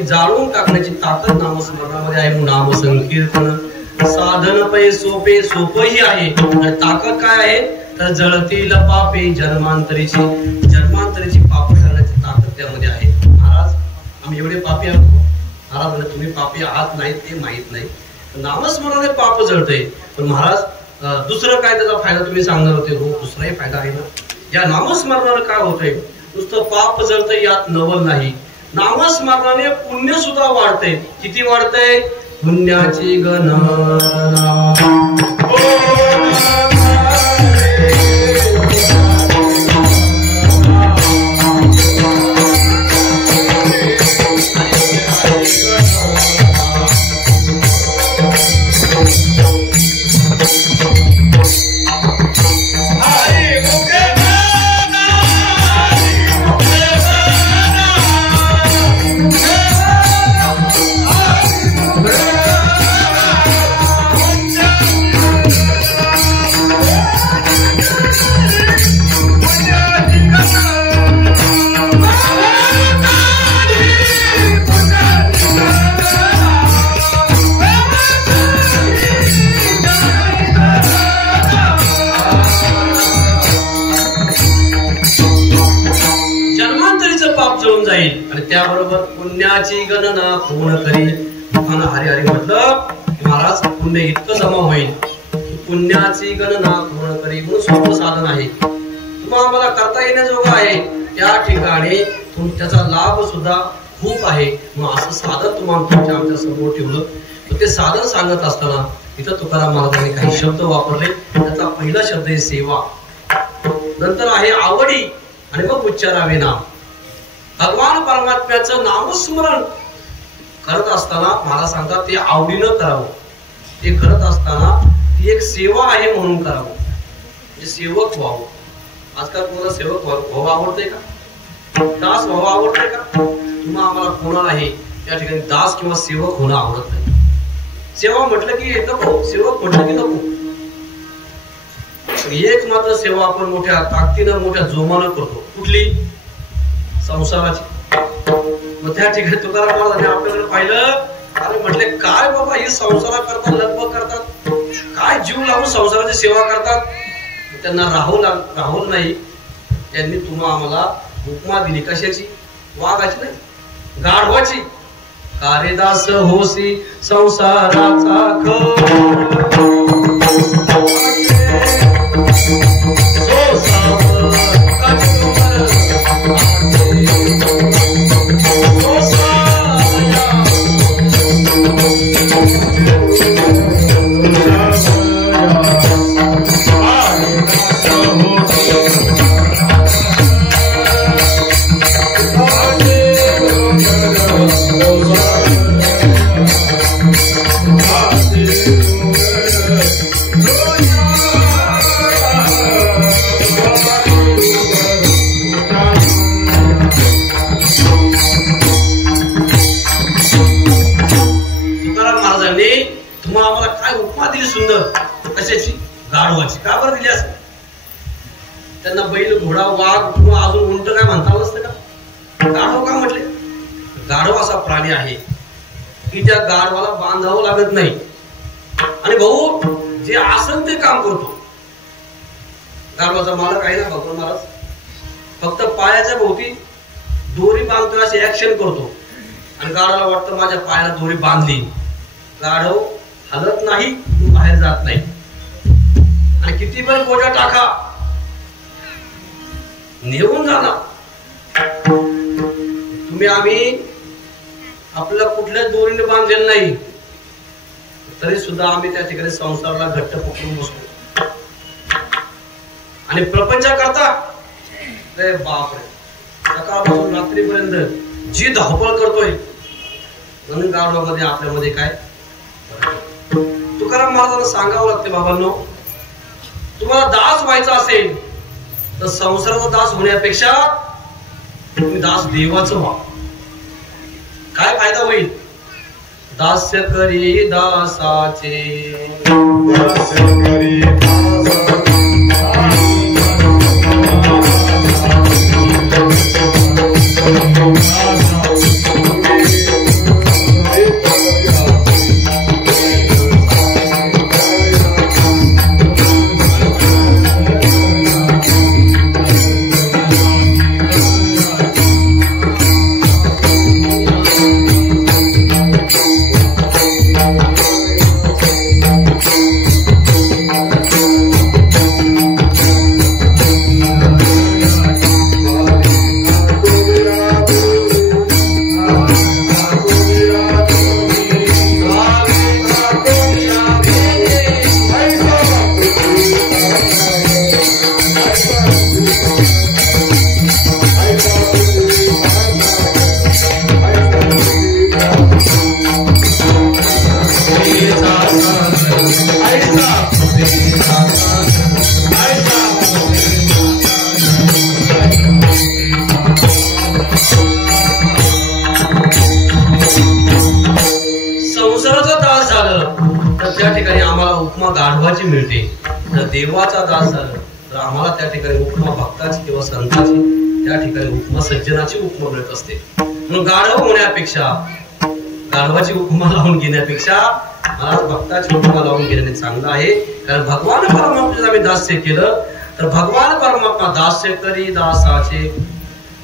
जाळून टाकण्याची ताकद नामस्मरणामध्ये आहे. नाम संकीर्तन साधन पै सोपही आहे. ताकद काय आहे तर जळतील पापे जन्मांतरीची पाप करण्याची ताकद त्यामध्ये आहे. महाराज आम्ही एवढे पापी आहोत. महाराज तुम्ही पापी आहात नाही ते माहित नाही. नामस्मरणाने पाप जळतंय. पण महाराज दुसरं काय त्याचा फायदा तुम्ही सांगणार होते. हो दुसराही फायदा आहे ना. या नामस्मरणाने काय होतंय, नुसतं पाप जळतंय यात नवल नाही. नामस्मरणाने पुण्य सुद्धा वाढतंय. किती वाढतंय? पुण्याची गणना. पुण्याची गणना कोण करी. आणि हरी हरी म्हटलं की महाराज पुण्य इतकं जमा होईल, पुण्याची गणना कोण करी. म्हणून सोपं साधन आहे, तुम्हाला आम्हाला करता येण्याजोगं आहे. त्या ठिकाणी त्याचा लाभ सुद्धा खूप आहे. मग असं साधन तुम्हाला आमच्या समोर ठेवलं. ते साधन सांगत असताना इथं तुकाराम महाराजांनी काही शब्द वापरले. त्याचा पहिला शब्द आहे सेवा, नंतर आहे आवडी, आणि मग उच्चारावे नाम. भगवान परमात्म्याचं नामस्मरण करत असताना मला सांगतात ते आवडीनं करावं. ते करत असताना ती एक सेवा आहे म्हणून करावं, म्हणजे सेवक व्हावं. आजकाल कोणाला सेवक व्हावं आवडतंय का? दास व्हावं आवडतंय का? तुम्हाला आम्हाला कोणाला आहे त्या ठिकाणी दास किंवा सेवक होणं आवडत नाही. सेवा म्हटलं की नको, सेवक म्हटलं की नको. एक मात्र सेवा आपण मोठ्या ताकदीनं मोठ्या जोमानं करतो. कुठली? संसाराची. मग त्या ठिकाणी तुकाराम महाराजांनी आपल्याकडे पाहिलं. अरे म्हटले काय बाबा हे संसारा करतात, लगबग करतात, काय जीव लावून संसाराची सेवा करतात. त्यांना राहुल नाही. त्यांनी तुम्हाला आम्हाला उपमा दिली. कशाची? वाघाची नाही, गाढवाची. कारेदास होसी संसाराचा गाढवाची. का बरं दिली असेल? त्यांना बैल, घोडा, वाघ किंवा अजून उंट काय म्हणता नसतं का? गाढव का म्हटले? गाढव असा प्राणी आहे की त्या गाढवाला बांधावं लागत नाही. आणि भाऊ जे आसन ते काम करतो. गाढवाचा मालक आहे ना भगवान महाराज, फक्त पायाच्या भोवती दोरी बांधतो अशी ऍक्शन करतो. आणि गाढवाला वाटतं माझ्या पायाला दोरी बांधली. गाढव हलत नाही, बाहेर जात नाही. आणि किती पण बोजा टाका, नेऊन जाणार. तुम्ही आम्ही आपल्या कुठल्या दोरीने बांधलेलं नाही, तरी सुद्धा आम्ही त्या ठिकाणी संसाराला घट्ट पकडून बसतो. आणि प्रपंच करता रे बापरे, सकाळपासून रात्रीपर्यंत जी धावपळ करतोय. म्हणून गाढवामध्ये आपल्यामध्ये काय? तुकाराम महाराजांना सांगावं लागते, बाबांनो तुम्हाला दास व्हायचा असेल तर संसाराचा दास होण्यापेक्षा तुम्ही दास देवाचं व्हा. काय फायदा होईल? दास्य करी दासाचे, दास्य करी गाढवाची मिळते. जर देवाचा दास झाला तर आम्हाला त्या ठिकाणी उपमा भक्ताची किंवा संताची, त्या ठिकाणी उपमा सज्जनाची उपमा मिळत असते. म्हणून गाढव होण्यापेक्षा, गाढवाची उपमा लावून घेण्यापेक्षा मला भक्ताची उपमा लावून घेण्याने चांगलं आहे. कारण भगवान परमात्म्याचं आम्ही दास्य केलं तर भगवान परमात्मा दास्य करी दासाचे.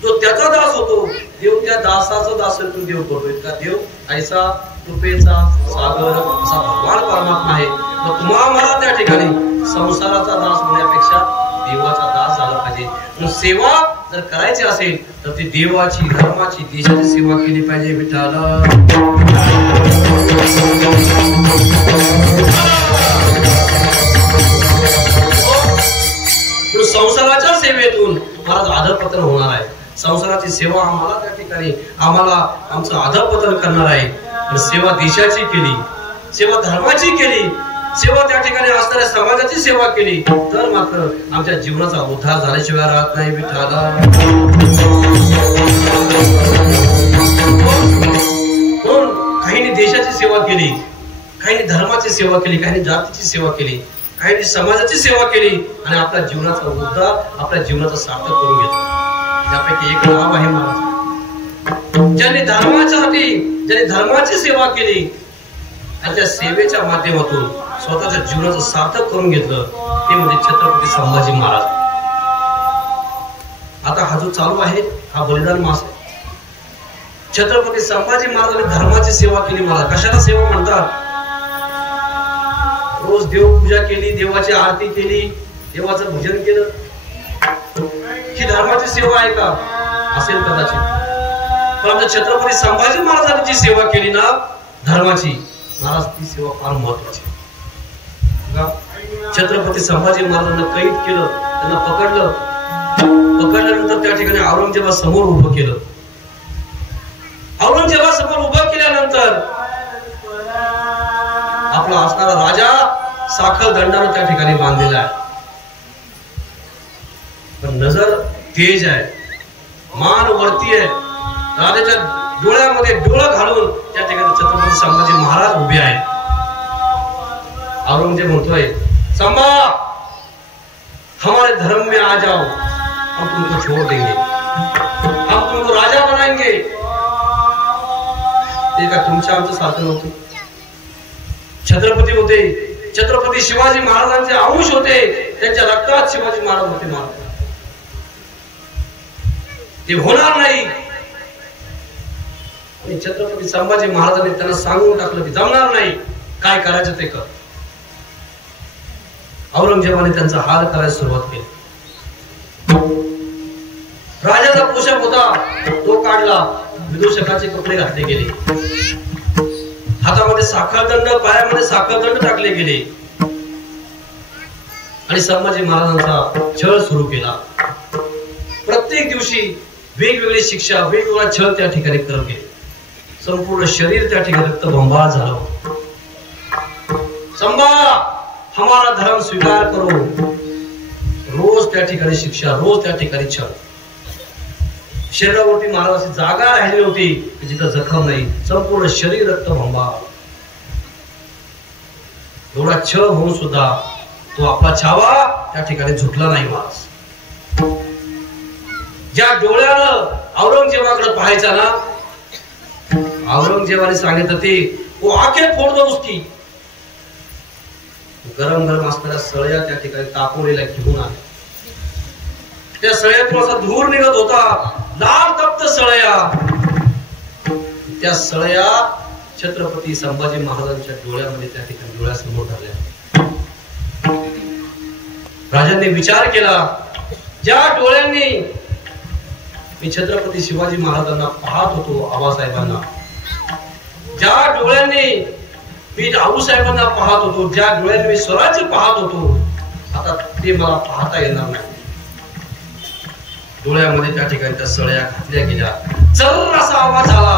तो त्याचा दास होतो, देव त्या दासाचा दास तो देव करतो. इतका देव ऐसा कृपेचा सागर असा भगवान परमात्मा आहे. मग तुम्हाला मला त्या ठिकाणी संसाराचा दास होण्यापेक्षा देवाचा दास झाला पाहिजे. मग सेवा जर करायची असेल तर ती देवाची, धर्माची, देशाची सेवा केली पाहिजे. विठ्ठला संसाराच्या सेवेतून महाराज अधःपतन होणार आहे. संसाराची सेवा आम्हाला त्या ठिकाणी आम्हाला आमचं अधःपतन करणार आहे. सेवा देशाची केली, सेवा धर्माची केली, सेवा त्या ठिकाणी असणाऱ्या समाजाची सेवा केली तर मात्र आमच्या जीवनाचा उद्धार झाल्याशिवाय राहत नाही. विठ्ठला काहींनी देशाची सेवा केली, काहींनी धर्माची सेवा केली, काहींनी जातीची सेवा केली, काहींनी समाजाची सेवा केली आणि आपल्या जीवनाचा उद्धार, आपल्या जीवनाचा सार्थक करून घेतला. त्यापैकी एक नाव आहे महाराज, ज्यांनी धर्माची सेवा केली आणि त्या सेवेच्या माध्यमातून स्वतःच्या जीवनाचं सार्थक करून घेतलं ते म्हणजे छत्रपती संभाजी महाराज. आता हा जो चालू आहे हा बलिदान मास आहे. छत्रपती संभाजी महाराजांनी धर्माची सेवा केली. मला कशाला सेवा म्हणतात? रोज देवपूजा केली, देवाची आरती केली, देवाचं भजन केलं, ही धर्माची सेवा आहे का? असेल कदाचित. पण आमच्या छत्रपती संभाजी महाराजांनी जी सेवा केली ना धर्माची, महाराज ती सेवा फार महत्वाची. छत्रपती संभाजी महाराजांना कैद केलं, त्यांना पकडल्यानंतर त्या ठिकाणी औरंगजेबासमोर उभं केलं. औरंगजेबासमोर उभं केल्यानंतर आपला असणारा राजा साखर दंडाने त्या ठिकाणी बांधलेला आहे. पण नजर तेज आहे, मान वरती आहे, राजाच्या डोळ्यामध्ये डोळं घालून त्या ठिकाणी छत्रपती संभाजी महाराज उभे आहेत. औरंगजेब म्हणतोय, संभा हमारे धर्म में आ जाओ, हम तुमको छोड़ देंगे, हम तुमको राजा बनाएंगे. ते का तुमच्या आमचं सारखं नव्हतं. छत्रपती होते, छत्रपती शिवाजी महाराजांचे अंश होते, त्यांच्या रक्तात शिवाजी महाराज होते. महाराज ते होणार नाही. छत्रपती संभाजी महाराजांनी त्यांना सांगून टाकलं की जमणार नाही, काय करायचं ते कर. औरंगजेबाने त्यांचा हाल करायला सुरुवात केली. राजाचा पोशाख होता तो काढला, विदूषकाचे कपडे घातले गेले, हातामध्ये साखरदंड, पायामध्ये साखरदंड टाकले गेले आणि संभाजी महाराजांचा छळ सुरू केला. प्रत्येक दिवशी वेगवेगळी शिक्षा, वेगवेगळा छळ त्या ठिकाणी करत गेले. संपूर्ण शरीर त्या ठिकाणी रक्तबंबाळ झालं. संभा हमारा धर्म स्वीकार करो. रोज त्या ठिकाणी शिक्षा, रोज त्या ठिकाणी छळ. शरीरावरती महाराजांची जागा राहिली होती जिथं जखम नाही, संपूर्ण शरीर रक्तबंबाळ. एवढा छळ होऊन सुद्धा तो आपला छावा त्या ठिकाणी झुकला नाही. महाराज ज्या डोळ्यानं औरंगजेबाकडे पाहायचा ना, औरंगजेबाने सांगितलं ते वो आंखें फोड़ दो उसकी. गरम गरम असणाऱ्या सळया त्या ठिकाणी तापवलेल्या घेऊन आल्या. त्या सळयातून असा धूर निघत होता, लाल तप्त सळया. त्या सळया छत्रपती संभाजी महाराजांच्या डोळ्यामध्ये त्या ठिकाणी डोळ्यासमोर धरल्या. राजांनी विचार केला, ज्या डोळ्यांनी मी छत्रपती शिवाजी महाराजांना पाहत होतो, आबासाहेबांना, ज्या डोळ्यांनी मी आऊसाहेबांना पाहत होतो, ज्या डोळ्यांनी मी स्वराज्य पाहत होतो, आता ते मला पाहता येणार नाही. डोळ्यामध्ये त्या ठिकाणी त्या सळया घातल्या गेल्या. चर्र असा आवाज आला,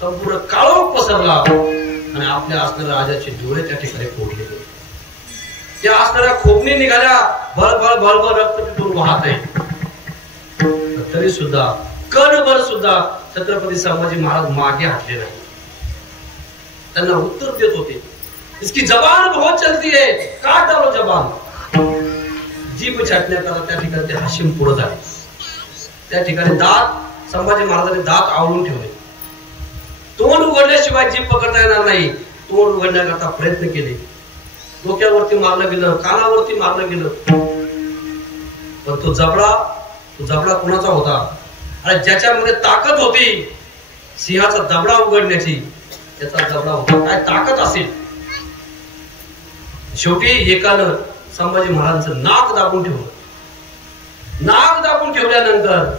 संपूर्ण काळोख पसरला आणि आपल्या असणाऱ्या राजाचे डोळे त्या ठिकाणी फोडले गेले. त्या असणाऱ्या खोपणी निघाल्या, भरभर भरभर रक्त तिथून वाहत आहे. तरी सुद्धा कणभर सुद्धा छत्रपती संभाजी महाराज मागे हटले नाही. त्यांना उत्तर देत होते, इसकी जबान बहुत चलती है, काट डालो जबान. जीभ छाटण्याकरता त्या ठिकाणी ते हाशिम पुढे झाले. त्या ठिकाणी दात संभाजी महाराजांनी दात आवळून ठेवले. तोंड उघडल्याशिवाय जीभ पकडता येणार नाही. तोंड उघडण्याकरता प्रयत्न केले. डोक्यावरती मारलं गेलं, कानावरती मारलं गेलं, पण तो जबडा कोणाचा होता? आणि ज्याच्यामध्ये ताकद होती सिंहाचा दबडा उघडण्याची, त्याचा दबडा होता. काय ताकद असेल. शेवटी एकानं संभाजी महाराजांचं नाक दाबून ठेवलं. नाक दाबून ठेवल्यानंतर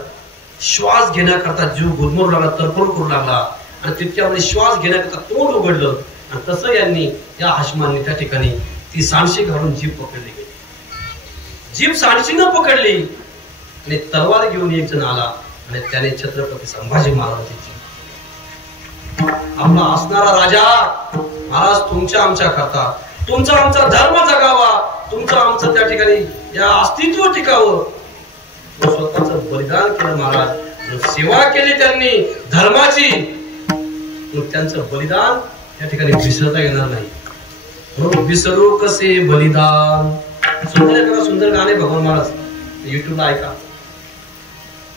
श्वास घेण्याकरता जीव गुदमरू लागला, तरफड करू लागला आणि तितक्यामध्ये श्वास घेण्याकरता तोंड उघडलं. आणि तसं यांनी या हाशमांनी त्या ठिकाणी ती सांडशी घालून जीभ पकडली गेली. जीभ सांडशीनं पकडली आणि तलवार घेऊन एक जण आला आणि त्याने छत्रपती संभाजी महाराजांची जीभ, आपला असणारा राजा, महाराज तुमच्या आमच्या करता, तुमचा आमचा धर्म जगावा, तुमचं आमचं त्या ठिकाणी या अस्तित्व टिकावं, स्वतःच बलिदान केलं महाराज. सेवा केली त्यांनी धर्माची. त्यांचं बलिदान त्या ठिकाणी विसरता येणार नाही. म्हणून विसरू कसे बलिदान. सुंदर गाणे भगवान महाराज युट्यूबला ऐका.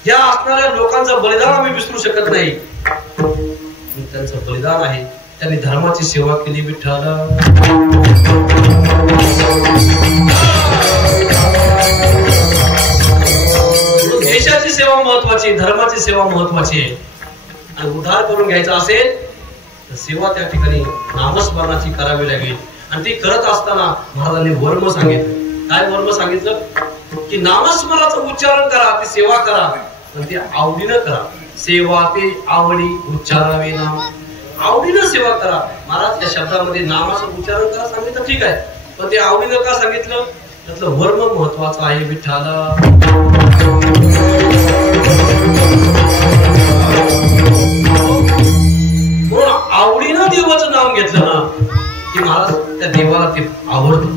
या असणाऱ्या लोकांचं बलिदान आम्ही विसरू शकत नाही. त्यांचं बलिदान आहे. त्यांनी धर्माची सेवा केली. विठ्ठल देशाची सेवा महत्वाची, धर्माची सेवा महत्वाची आहे. आणि उद्धार करून घ्यायचा असेल तर सेवा त्या ठिकाणी नामस्मरणाची करावी लागेल. आणि ती करत असताना महाराजांनी वर्म सांगितलं. काय वर्म सांगितलं? की नामस्मरणाचं उच्चारण करा, ती सेवा करा, पण ती आवडीनं करा. सेवा ते आवडी उच्चारावे नाम. आवडीनं सेवा करा. महाराज त्या शब्दामध्ये नामाचं उच्चारण करा सांगितलं, ठीक आहे, पण ते आवडीनं का सांगितलं? त्यातलं वर्म महत्वाचं आहे. विठ्ठल म्हणून आवडीनं देवाचं नाव घेतलं ना की महाराज त्या देवाला ते आवडतं.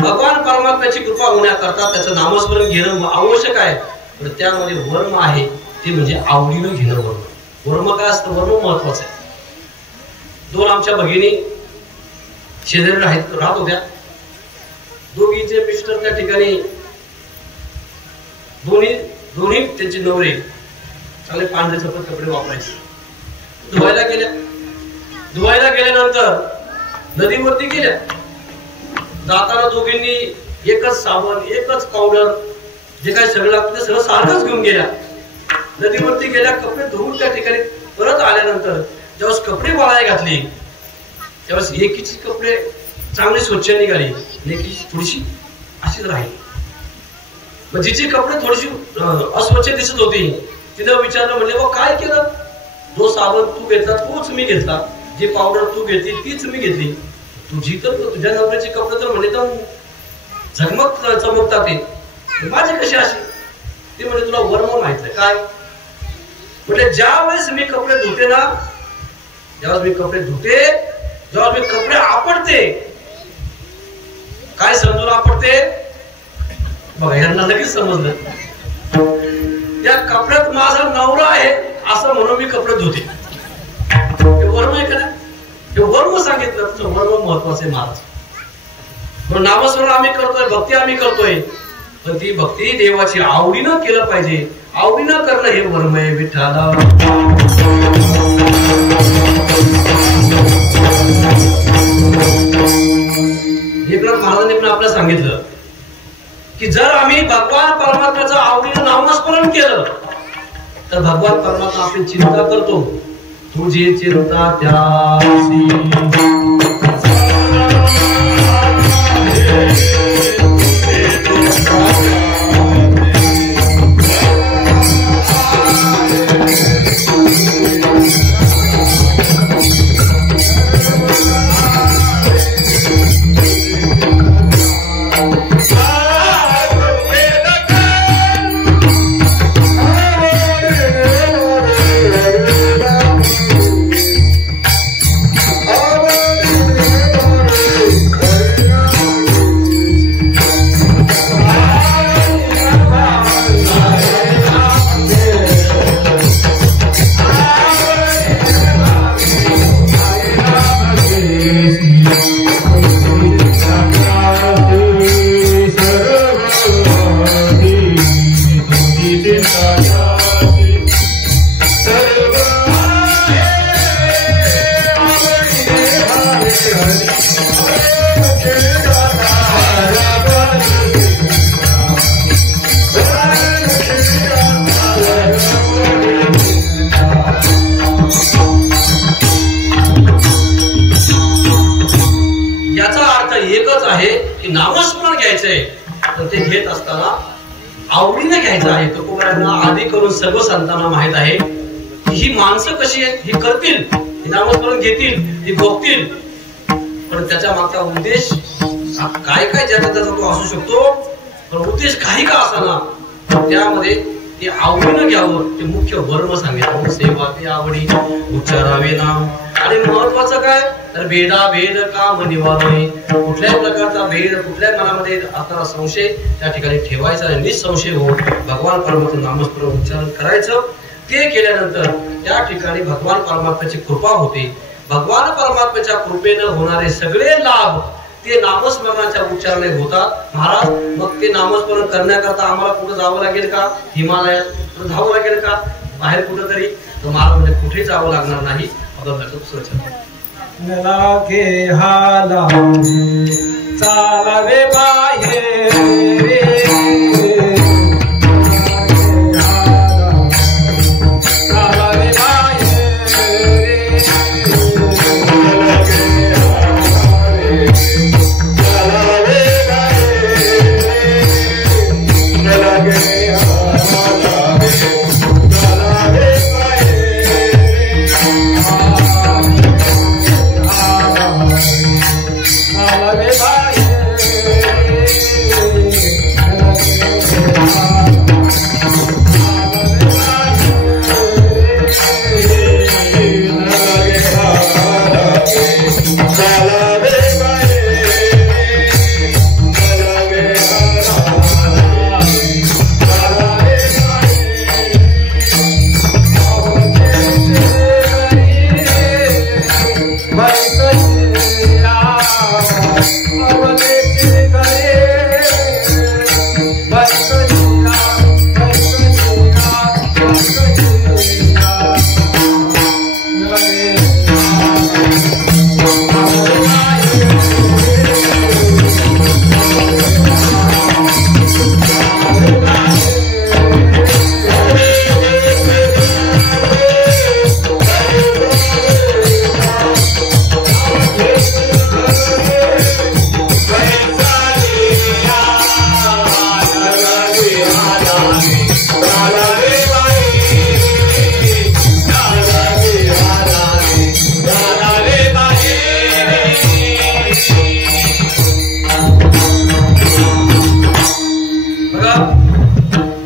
भगवान परमात्म्याची कृपा होण्याकरता त्याचं नामस्मरण घेणं आवश्यक आहे. पण त्यामध्ये वर्म आहे, ते म्हणजे आवडीनं घेणं. वर्म काय असतं? वर्म महत्वाचं आहे. दोन आमच्या भगिनी शेजारी राहत होत्या. दोघीचे मिस्टर त्या ठिकाणी दोन्ही त्यांचे नवरे चांगले पांढरे सफेद कपडे वापरायचे. धुवायला गेल्यानंतर नदीवरती गेल्या. जाताना दोघींनी एकच साबण, एकच पावडर, जे काही सगळं लागतं ते सगळं सारखंच घेऊन गेल्या. नदीवरती गेल्या, कपडे धुवून त्या ठिकाणी परत आल्यानंतर ज्यावेळेस कपडे वाळायला घातले त्यावेळेस एकीची कपडे चांगली स्वच्छ निघाली, एकीची थोडीशी अशीच राहिली. मग जिची कपडे थोडीशी अस्वच्छ दिसत होती तिनं विचारलं, म्हणले बा काय केलं? जो साबण तू घेतला तोच मी घेतला, जी पावडर तू घेतली तीच मी घेतली, तुझी तर तुझ्या नवऱ्याचे कपडे तर म्हणजे तर झगमग चमकतात, ते माझे कशी अशी? ते म्हणजे तुला वर्म माहित आहे काय? म्हणजे ज्या वेळेस मी कपडे धुते ना, ज्यावेळेस मी कपडे धुते, जेव्हा मी कपडे आपडते, काय समजून आपडते? बघा यांना लगेच समजलं, त्या कपड्यात माझा नवरा आहे असं म्हणून मी कपडे धुते. हे वर्म आहे का नाही? हे वर्म सांगितलं. तुझं वर्म महत्वाचं आहे महाराज. म्हणून नामस्मरण आम्ही करतोय, भक्ती आम्ही करतोय, पण ती भक्ती देवाची आवडीनं केलं पाहिजे. आवडीनं करणं हे वर्म आहे. विठ्ठला एकनाथ महाराजांनी पण आपल्याला सांगितलं की जर आम्ही भगवान परमात्म्याचं आवडीनं नामस्मरण केलं तर भगवान परमात्मा आपली चिंता करतो. तुझी चिंता त्यासी घ्यायचंय तर ते घेत असताना आवडीने घ्यायचं आहे. तुकोबारायांना आधी करून सर्व संतांना माहित आहे की ही माणसं कशी आहेत, ही करतील, ही नामस्मरण घेतील, ही भोगतील, पण त्याच्या मागचा उद्देश काय काय ज्याचा त्याचा तो असू शकतो, पण उद्देश काही का असाना त्यामध्ये ते आवडीनं घ्यावं ते मुख्य वर्म सांगितलं. सेवा ते आवडी उच्चारावे नाम. आणि महत्वाचं काय तर भेदा भेद काम निवारणे. कुठल्याही प्रकारचा भेद कुठल्याही मनामध्ये असणारा संशय त्या ठिकाणी ठेवायचा आणि निसंशय होऊन भगवान परमात्म्याचं नामस्मरण उच्चारण करायचं. ते केल्यानंतर त्या ठिकाणी भगवान परमात्म्याची कृपा होते. भगवान परमात्म्याच्या कृपेनं होणारे सगळे लाभ ते नामस्मरणाच्या उच्चारणे होतात. महाराज मग ते नामस्मरण करण्याकरता आम्हाला कुठं जावं लागेल का, हिमालयात कुठं जावं लागेल का, बाहेर कुठं तरी, तर महाराज म्हणजे कुठे जावं लागणार नाही. लागे हाला चालावे बाहेर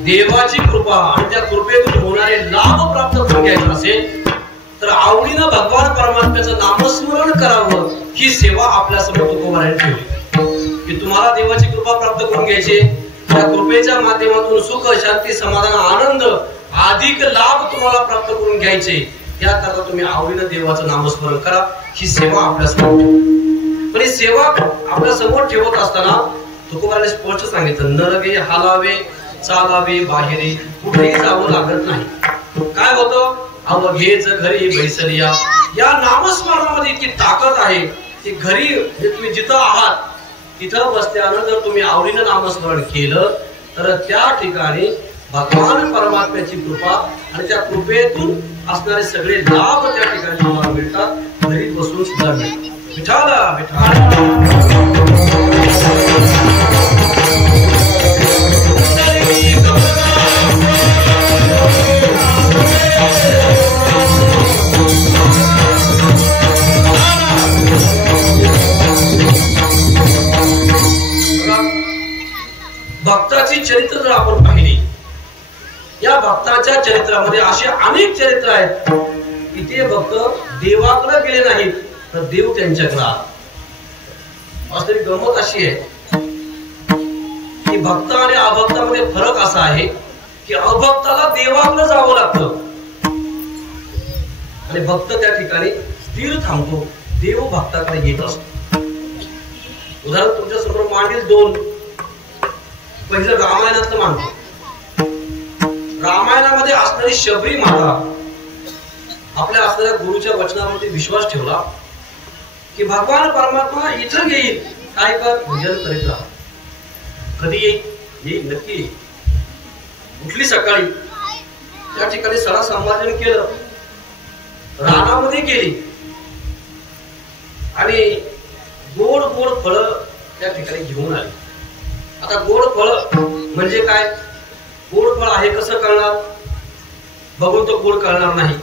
देवाची कृपा आणि त्या कृपेतून होणारे लाभ प्राप्त करून घ्यायचे असेल तर आवडीनं भगवान परमात्म्याचं नामस्मरण करावं. ही सेवा आपल्या समोर तुकोबारायांनी ठेवली की तुम्हाला देवाची कृपा प्राप्त करून घ्यायची. त्या कृपेच्या माध्यमातून सुख शांती समाधान आनंद अधिक लाभ तुम्हाला प्राप्त करून घ्यायचे. याकरता तुम्ही आवडीनं देवाचं नामस्मरण करा. ही सेवा आपल्या समोर ठेवा. पण ही सेवा आपल्या समोर ठेवत असताना तुकोबारायांनी स्पष्ट सांगितलं नरगे हालावे चालावे बाहेरी कुठेही जावं लागत नाही. काय होतं अवघेच घरी बैसलिया. या नामस्मरणामध्ये इतकी ताकद आहे की घरी तुम्ही जिथं आहात तिथं बसल्यानं जर तुम्ही आवडीनं नामस्मरण केलं तर त्या ठिकाणी भगवान परमात्म्याची कृपा आणि त्या कृपेतून असणारे सगळे लाभ त्या ठिकाणी तुम्हाला मिळतात. घरी बसून सुद्धा मिळतात. विठाला विठाला भक्ताची चरित्र जर आपण पाहिली या भक्ताच्या चरित्रामध्ये असे अनेक चरित्र आहेत की ते भक्त देवाकडे गेले नाहीत तर देव त्यांच्याकडे आला. वास्तविक गंमत अशी आहे की भक्त आणि अभक्तामध्ये फरक असा आहे की अभक्ताला देवाकडे जावं लागतं आणि भक्त त्या ठिकाणी स्थिर थांबतो. देव भक्ताकडे येत असतो. उदाहरण तुमच्या समोर मांडील दोन. पहिलं रामायणातलं मानतो. रामायणामध्ये असणारी शबरी माता आपल्या असणाऱ्या गुरुच्या वचनावरती विश्वास ठेवला की भगवान परमात्मा इथं येईल. काय कर भजन करीत राहा. कधी येईल येईल नक्की येईल. उठली सकाळी त्या ठिकाणी सडा संभाषण केलं. रानामध्ये गेली आणि गोड गोड फळं त्या ठिकाणी घेऊन आली. आता गोड फळ म्हणजे काय? गोड फळ आहे कसं कळणार? बघून तो गोड कळणार नाही,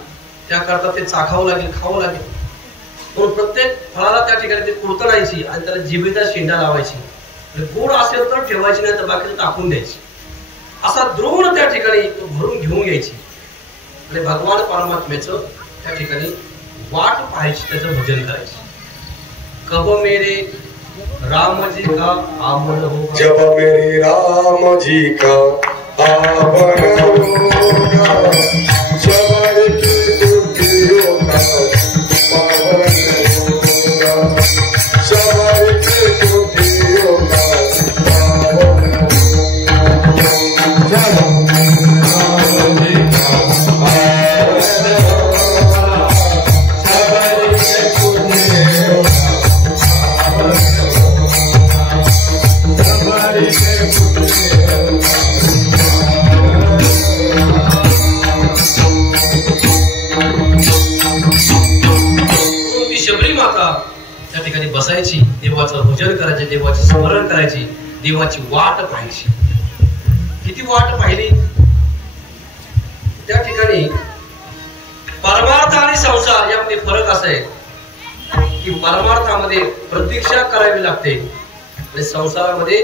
त्याकरता ते चाखावं लागेल, खावं लागेल. म्हणून प्रत्येक फळाला त्या ठिकाणी ते कुरतडायची आणि त्याला जिभेचा शेंडा लावायची. गोड असेल तर ठेवायची, नाही तर बाकीचं टाकून द्यायची. असा द्रोण त्या ठिकाणी तो भरून घेऊन यायची आणि भगवान परमात्म्याचं त्या ठिकाणी वाट पाहायची, त्याचं भजन करायचे. कब मेरे राम जी का आमन होगा, जब मेरे राम जी का आवन होगा, शबर की बुद्धियों का पावन होगा, शबर की बुद्धियों का पावन त्या ठिकाणी बसायची, देवाचं भजन करायचे, देवाचे स्मरण करायची, देवाची वाट पाहायची. किती वाट पाहिली? त्या ठिकाणी परमार्थ आणि संसार यामध्ये फरक असा आहे की परमार्थामध्ये प्रतीक्षा करावी लागते आणि संसारामध्ये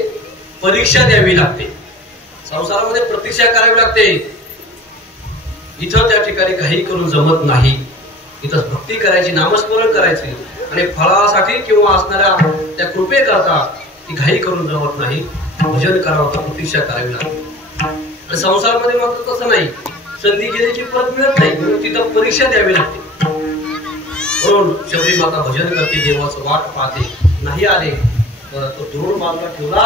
परीक्षा द्यावी लागते. संसारामध्ये प्रतीक्षा करावी लागते. इथं त्या ठिकाणी काही करून जमत नाही. इथं भक्ती करायची, नामस्मरण करायचे आणि फळासाठी किंवा असणाऱ्या त्या कृपे करता ती घाई करून जमत नाही. भजन करावं, प्रतीक्षा करावी लागते. आणि संसारामध्ये मात्र तसं नाही. संधी गेली की परत मिळत नाही, म्हणून तिथं परीक्षा द्यावी लागते. म्हणून शबरी माता भजन करते, देवाचं वाट पाहते. नाही आले तर तो द्रोण बाजूला ठेवला,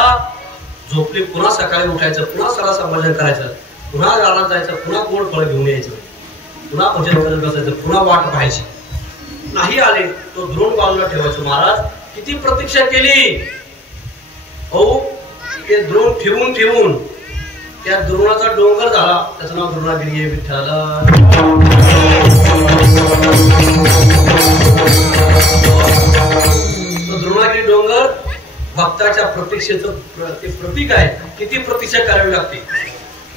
झोपले, पुन्हा सकाळी उठायचं, पुन्हा सरासर भजन करायचं, पुन्हा रानात जायचं, पुन्हा गोड फळ घेऊन यायचं, पुन्हा भजन करत बसायचं, पुन्हा वाट पाहायची. नाही आले तो द्रोण बाजूला ठेवायचं. महाराज किती प्रतीक्षा केली हो, ते द्रोण ठेवून ठेवून त्या द्रोणाचा डोंगर झाला. त्याचं नाव द्रोणागिरी आहे. विठ्ठल द्रोणागिरी डोंगर भक्ताच्या प्रतीक्षेचं ते प्रतीक आहे. किती प्रतीक्षा करावी लागते.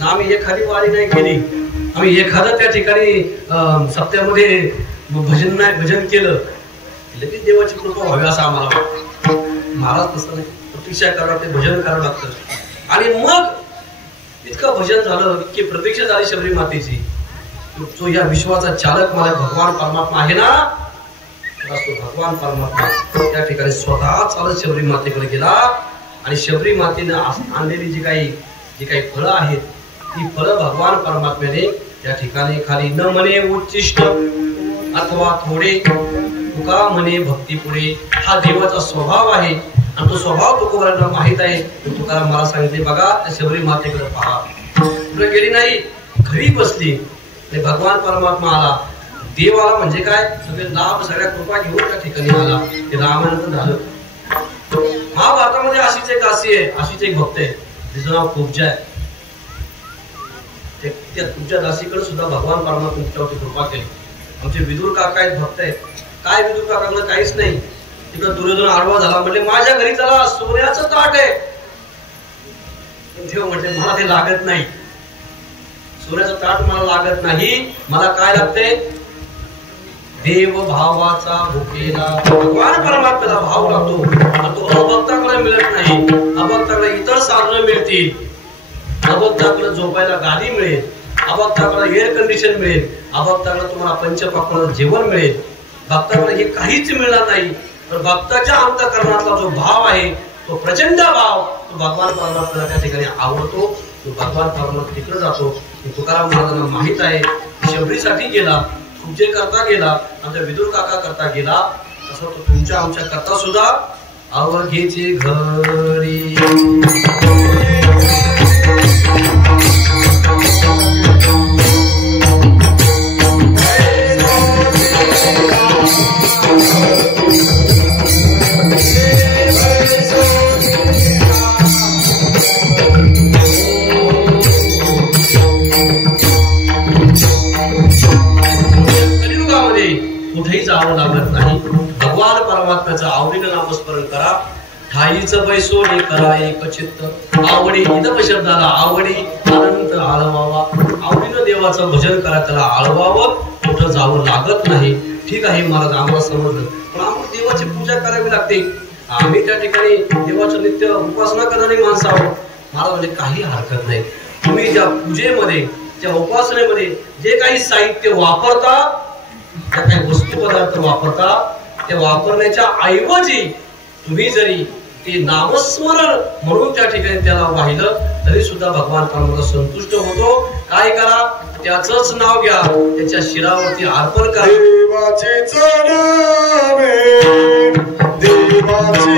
आम्ही एखादी वारी नाही केली, आम्ही एखादं त्या ठिकाणी सप्त्यामध्ये भजन केलं, लगेच देवाची कृपा व्हावी असं आम्हाला वाटतं. महाराज तसं नाही, प्रतीक्षा करावं लागते, भजन करावं लागतं. आणि मग इतकं भजन झालं, इतकी प्रतीक्षा झाली शबरी मातेची. जो या विश्वाचा चालक मला भगवान परमात्मा आहे ना, तो भगवान परमात्मा त्या ठिकाणी स्वतः चालत शबरी मातेकडे गेला आणि शबरी मातेनं आणलेली जी काही फळं आहेत, ती फळं भगवान परमात्म्याने त्या ठिकाणी खाली न म्हणे उच्चिष्ट अथवा थोडे, तुका म्हणे भक्ती पुढे. हा देवाचा स्वभाव आहे आणि तो स्वभाव तुकोबारांना माहित आहे. तुकाराम मला सांगितले, बघा त्या शबरी मातेकडे पहा. तुला गेली नाही, घरी बसली आणि भगवान परमात्मा आला. देव आला म्हणजे काय, सगळे लाभ सगळ्या कृपा घेऊन त्या ठिकाणी आला. ते रामानंद झालं. महाभारतामध्ये अशीच एक दासी आहे, अशीच एक भक्त आहे, तिचं नाव कुब्जा आहे. त्या कुब्जा दासीकडे सुद्धा भगवान परमात्मा त्यावरती कृपा केली. आमचे विदुर काका आहेत, भक्त आहेत. काय विदुर काकाकडे काहीच नाही. तिकडे दुर्योधन आडवा झाला, म्हणजे माझ्या घरी चला, सोन्याचं ताट आहे. देव म्हटले, मला ते लागत नाही, सोन्याचं ताट मला लागत नाही. मला काय लागते, देव भावाचा भुकेला. भगवान परमात्म्याला भाव लागतो आणि तो अभक्ताकडे मिळत नाही. अभक्ताकडे इतर साधनं मिळतील, अभक्ताकडे झोपायला गादी मिळेल, अभक्ताकडे एअर कंडिशन मिळेल, अभक्ताकडे तुम्हाला पंचपात्राचं जेवण मिळेल. भक्ताकडे हे काहीच मिळणार नाही. तर भक्ताच्या अंतःकरणातला जो भाव आहे, तो प्रचंड भाव, तो भगवान परमात्म्याला त्या ठिकाणी आवडतो. तो भगवान परमात्मा तिकडे जातो. तुकाराम महाराजांना माहित आहे, शबरीसाठी गेला, तुमचे करता गेला, आमच्या विदुर काका करता गेला, तसं तो तुमच्या आमच्या करता सुद्धा अवघेचे घरी. कुठेही जावं लागत नाही. भगवान परमात्म्याचं आवडीनं नामस्मरण करा. आईचं बैसोडे करा एक चित्त आवडी इथं शब्दाला आवडी अनंत आळवावा आवडीनं देवाचं भजन करा त्याला आळवावं कुठं जावं लागत नाही. ठीक आहे महाराज आम्हाला समजलं पण आम्हाला देवाची पूजा करावी लागते. आम्ही त्या ठिकाणी देवाचं नित्य उपासना करणारी माणसं आहोत महाराज म्हणजे काही हरकत नाही. तुम्ही ज्या पूजेमध्ये त्या उपासनेमध्ये जे काही साहित्य वापरता ज्या काही वस्तू पदार्थ वापरता ते वापरण्याच्या ऐवजी तुम्ही जरी ते नामस्मरण म्हणून त्या ठिकाणी त्याला वाहिलं तरी सुद्धा भगवान परमात्मा संतुष्ट होतो. काय करा त्याचंच नाव घ्या त्याच्या शिरावरती अर्पण करा. देवाचेच नामे देवाची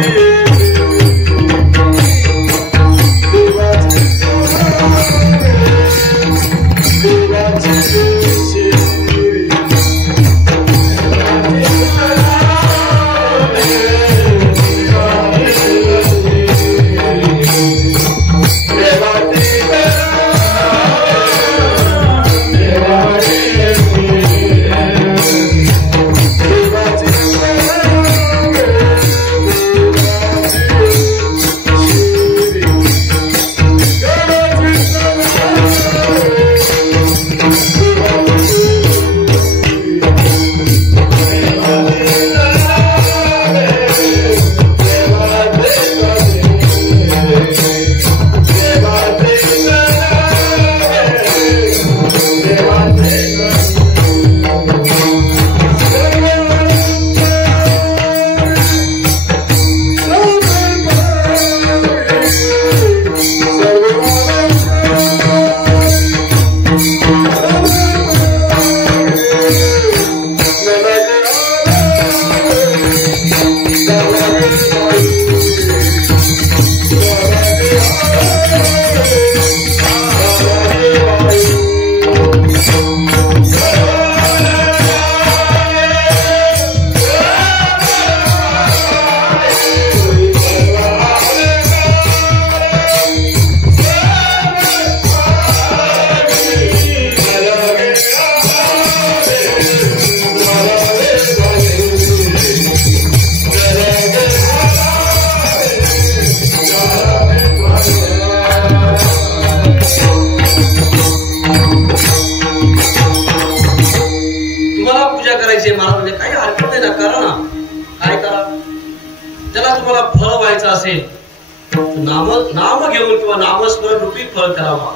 नाम घेऊन किंवा नामस्मरण रूपी फळ करावा.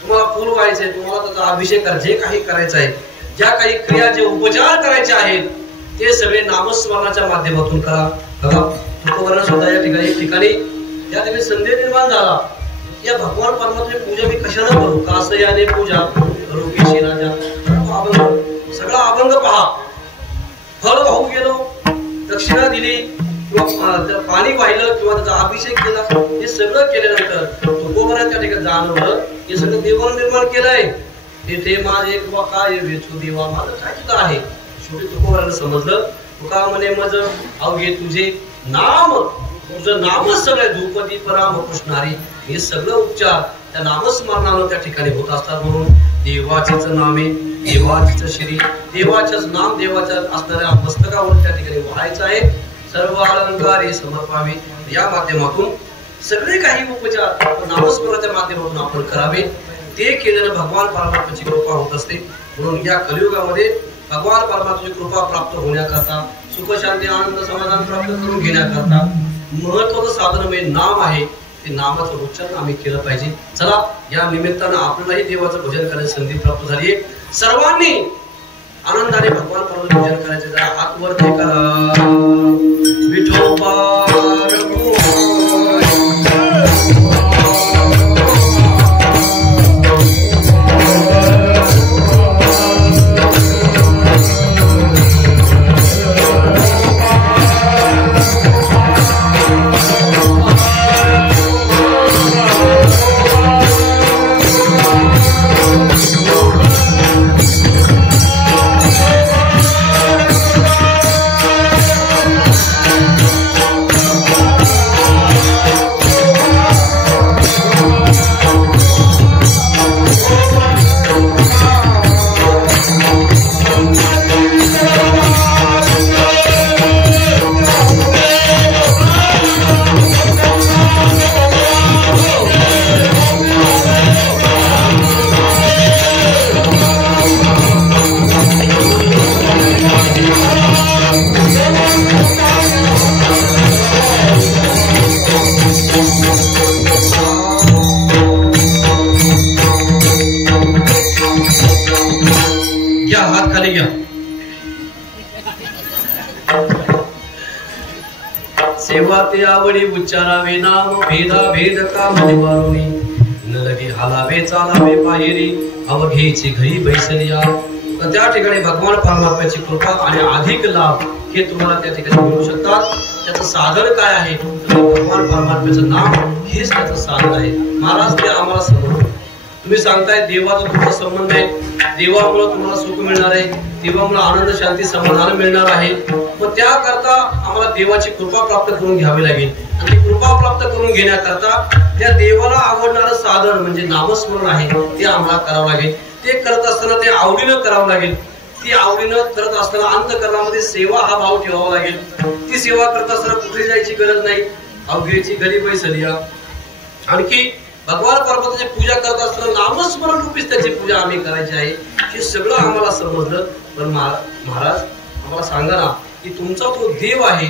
तुम्हाला फूल व्हायचंय तुम्हाला त्याचा अभिषेक करा जे काही करायचं आहे ज्या काही क्रिया जे उपचार करायचे आहेत ते सगळे नामस्मरणाच्या माध्यमातून करा. बघा तुकोबांना सुद्धा या ठिकाणी या ठिकाणी संदेह निर्माण झाला या भगवान परमात्म्याची पूजा मी कशाला करू कासयाने पूजा रूपी राजा अभंग सगळा अभंग पहा. फळ वाहू गेलो दक्षिणा दिली किंवा पाणी वाहिलं किंवा त्याचा अभिषेक केला हे सगळं केल्यानंतर तुकोबांना त्या ठिकाणी जाणवलं हे सगळं देवानं निर्माण केलंय. तेथे माझे काय वेचू देवा माझं काय सुद्धा आहे. शेवटी तुकोबांना समजलं तुका म्हणे मज अवघे तुझे नाम तुझं नामच सगळे धूपदी पराम कृष्णारी हे सगळं उपचार त्या नामस्मरणानं त्या ठिकाणी होत असतात. म्हणून देवाचेच नामे देवाचेच श्री देवाचेच नाम देवाच्या असणाऱ्या मस्तकावर त्या ठिकाणी व्हायचं आहे. सर्व अलंकार हे समर्पावे या माध्यमातून सगळे काही उपचार नामस्मरणाच्या माध्यमातून आपण करावे. ते केल्यानं भगवान परमात्म्याची कृपा होत असते. म्हणून या कलियुगामध्ये भगवान परमात्म्याची कृपा प्राप्त होण्याकरता सुख शांती आनंद समाधान प्राप्त करून घेण्याकरता महत्वाचं साधन म्हणजे नाम आहे. ते नामाचं उच्चारण आम्ही केलं पाहिजे. चला या निमित्तानं आपल्यालाही देवाचं भजन करण्याची संधी प्राप्त झाली आहे. सर्वांनी आनंदाने भगवान परमात्म्याचं भजन करायचे. जरा हात वरती करा. विठोबा तेव्हा ते आवडी उच्चारावे नाम भेदा भेद काम निवारुनी न लगे हालावे चालावे पायरी अवघेची घरी बैसलिया. तर त्या ठिकाणी भगवान परमात्म्याची कृपा आणि अधिक लाभ हे तुम्हाला त्या ठिकाणी मिळू शकतात. त्याचं साधन काय आहे तर भगवान परमात्म्याचं नाम हेच त्याचं साधन आहे. महाराज ते आम्हाला समजलं. तुम्ही सांगताय देवाचा तुमचा संबंध आहे, देवामुळे तुम्हाला सुख मिळणार आहे, देवामुळे आनंद शांती समाधान मिळणार आहे. मग त्याकरता आम्हाला देवाची कृपा प्राप्त करून घ्यावी लागेल. आणि ती कृपा प्राप्त करून घेण्याकरता त्या देवाला आवडणारं साधन म्हणजे नामस्मरण आहे ते आम्हाला करावं लागेल. ते करत असताना ते आवडीनं करावं लागेल. ती आवडीनं करत असताना अंतःकरणामध्ये सेवा हा भाव ठेवावा लागेल. ती सेवा करत असताना कुठे जायची गरज नाही. अवघेची घरी बैसलिया. आणखी भगवान परमात्म्याची पूजा करत असताना नामस्मरण रूपीच त्याची पूजा आम्ही करायची आहे. हे सगळं आम्हाला समजलं. पण महाराज आम्हाला सांगा ना की तुमचा तो देव आहे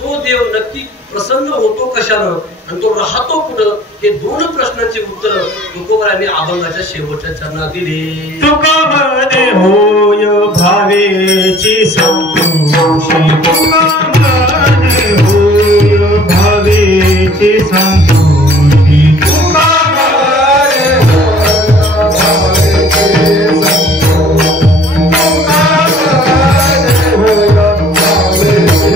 तो देव नक्की प्रसन्न होतो कशानं आणि तो राहतो कुठं हे दोन प्रश्नांची उत्तर तुकोबारांनी अभंगाच्या शेवटच्या चरणात दिली. तुकामध्ये होय भावेची संतोषी, तुकामध्ये होय भावेची संतोषी, तुकामध्ये होय भावेची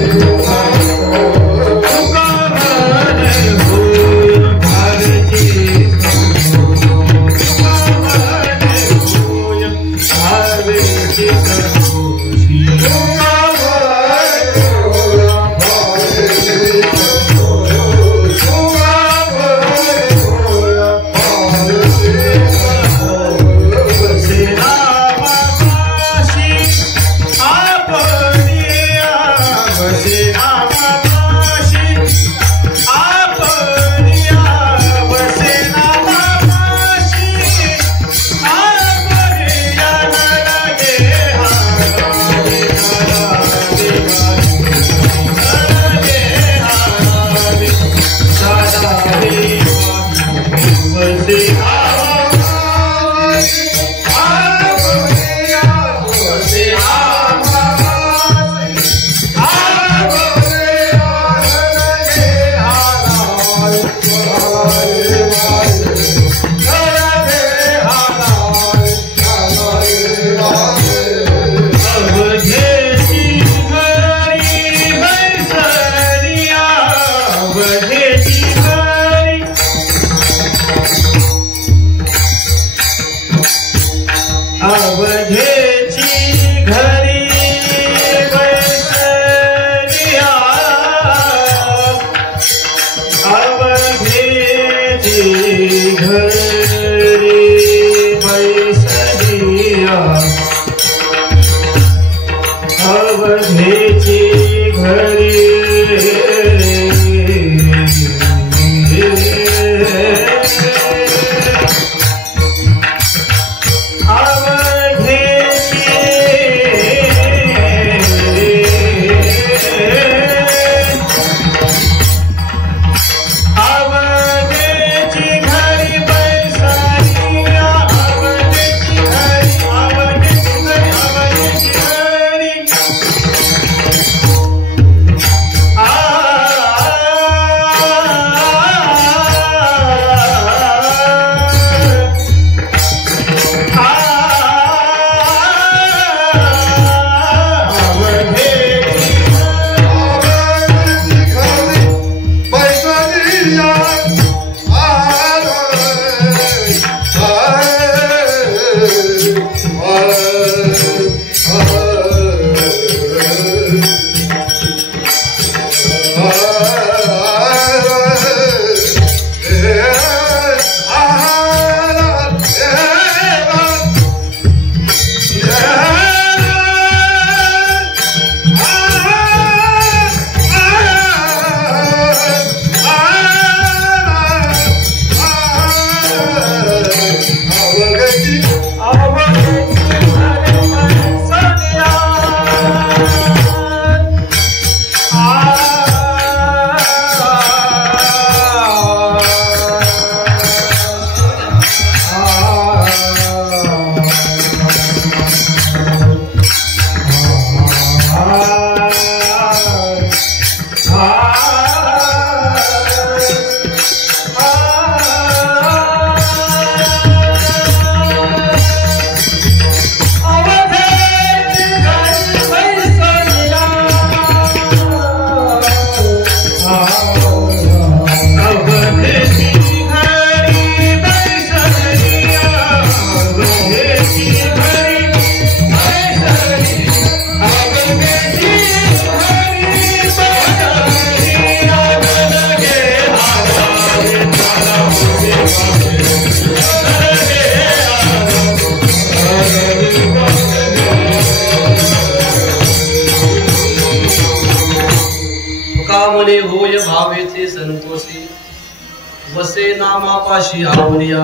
वसे नामापाशी आवडिया.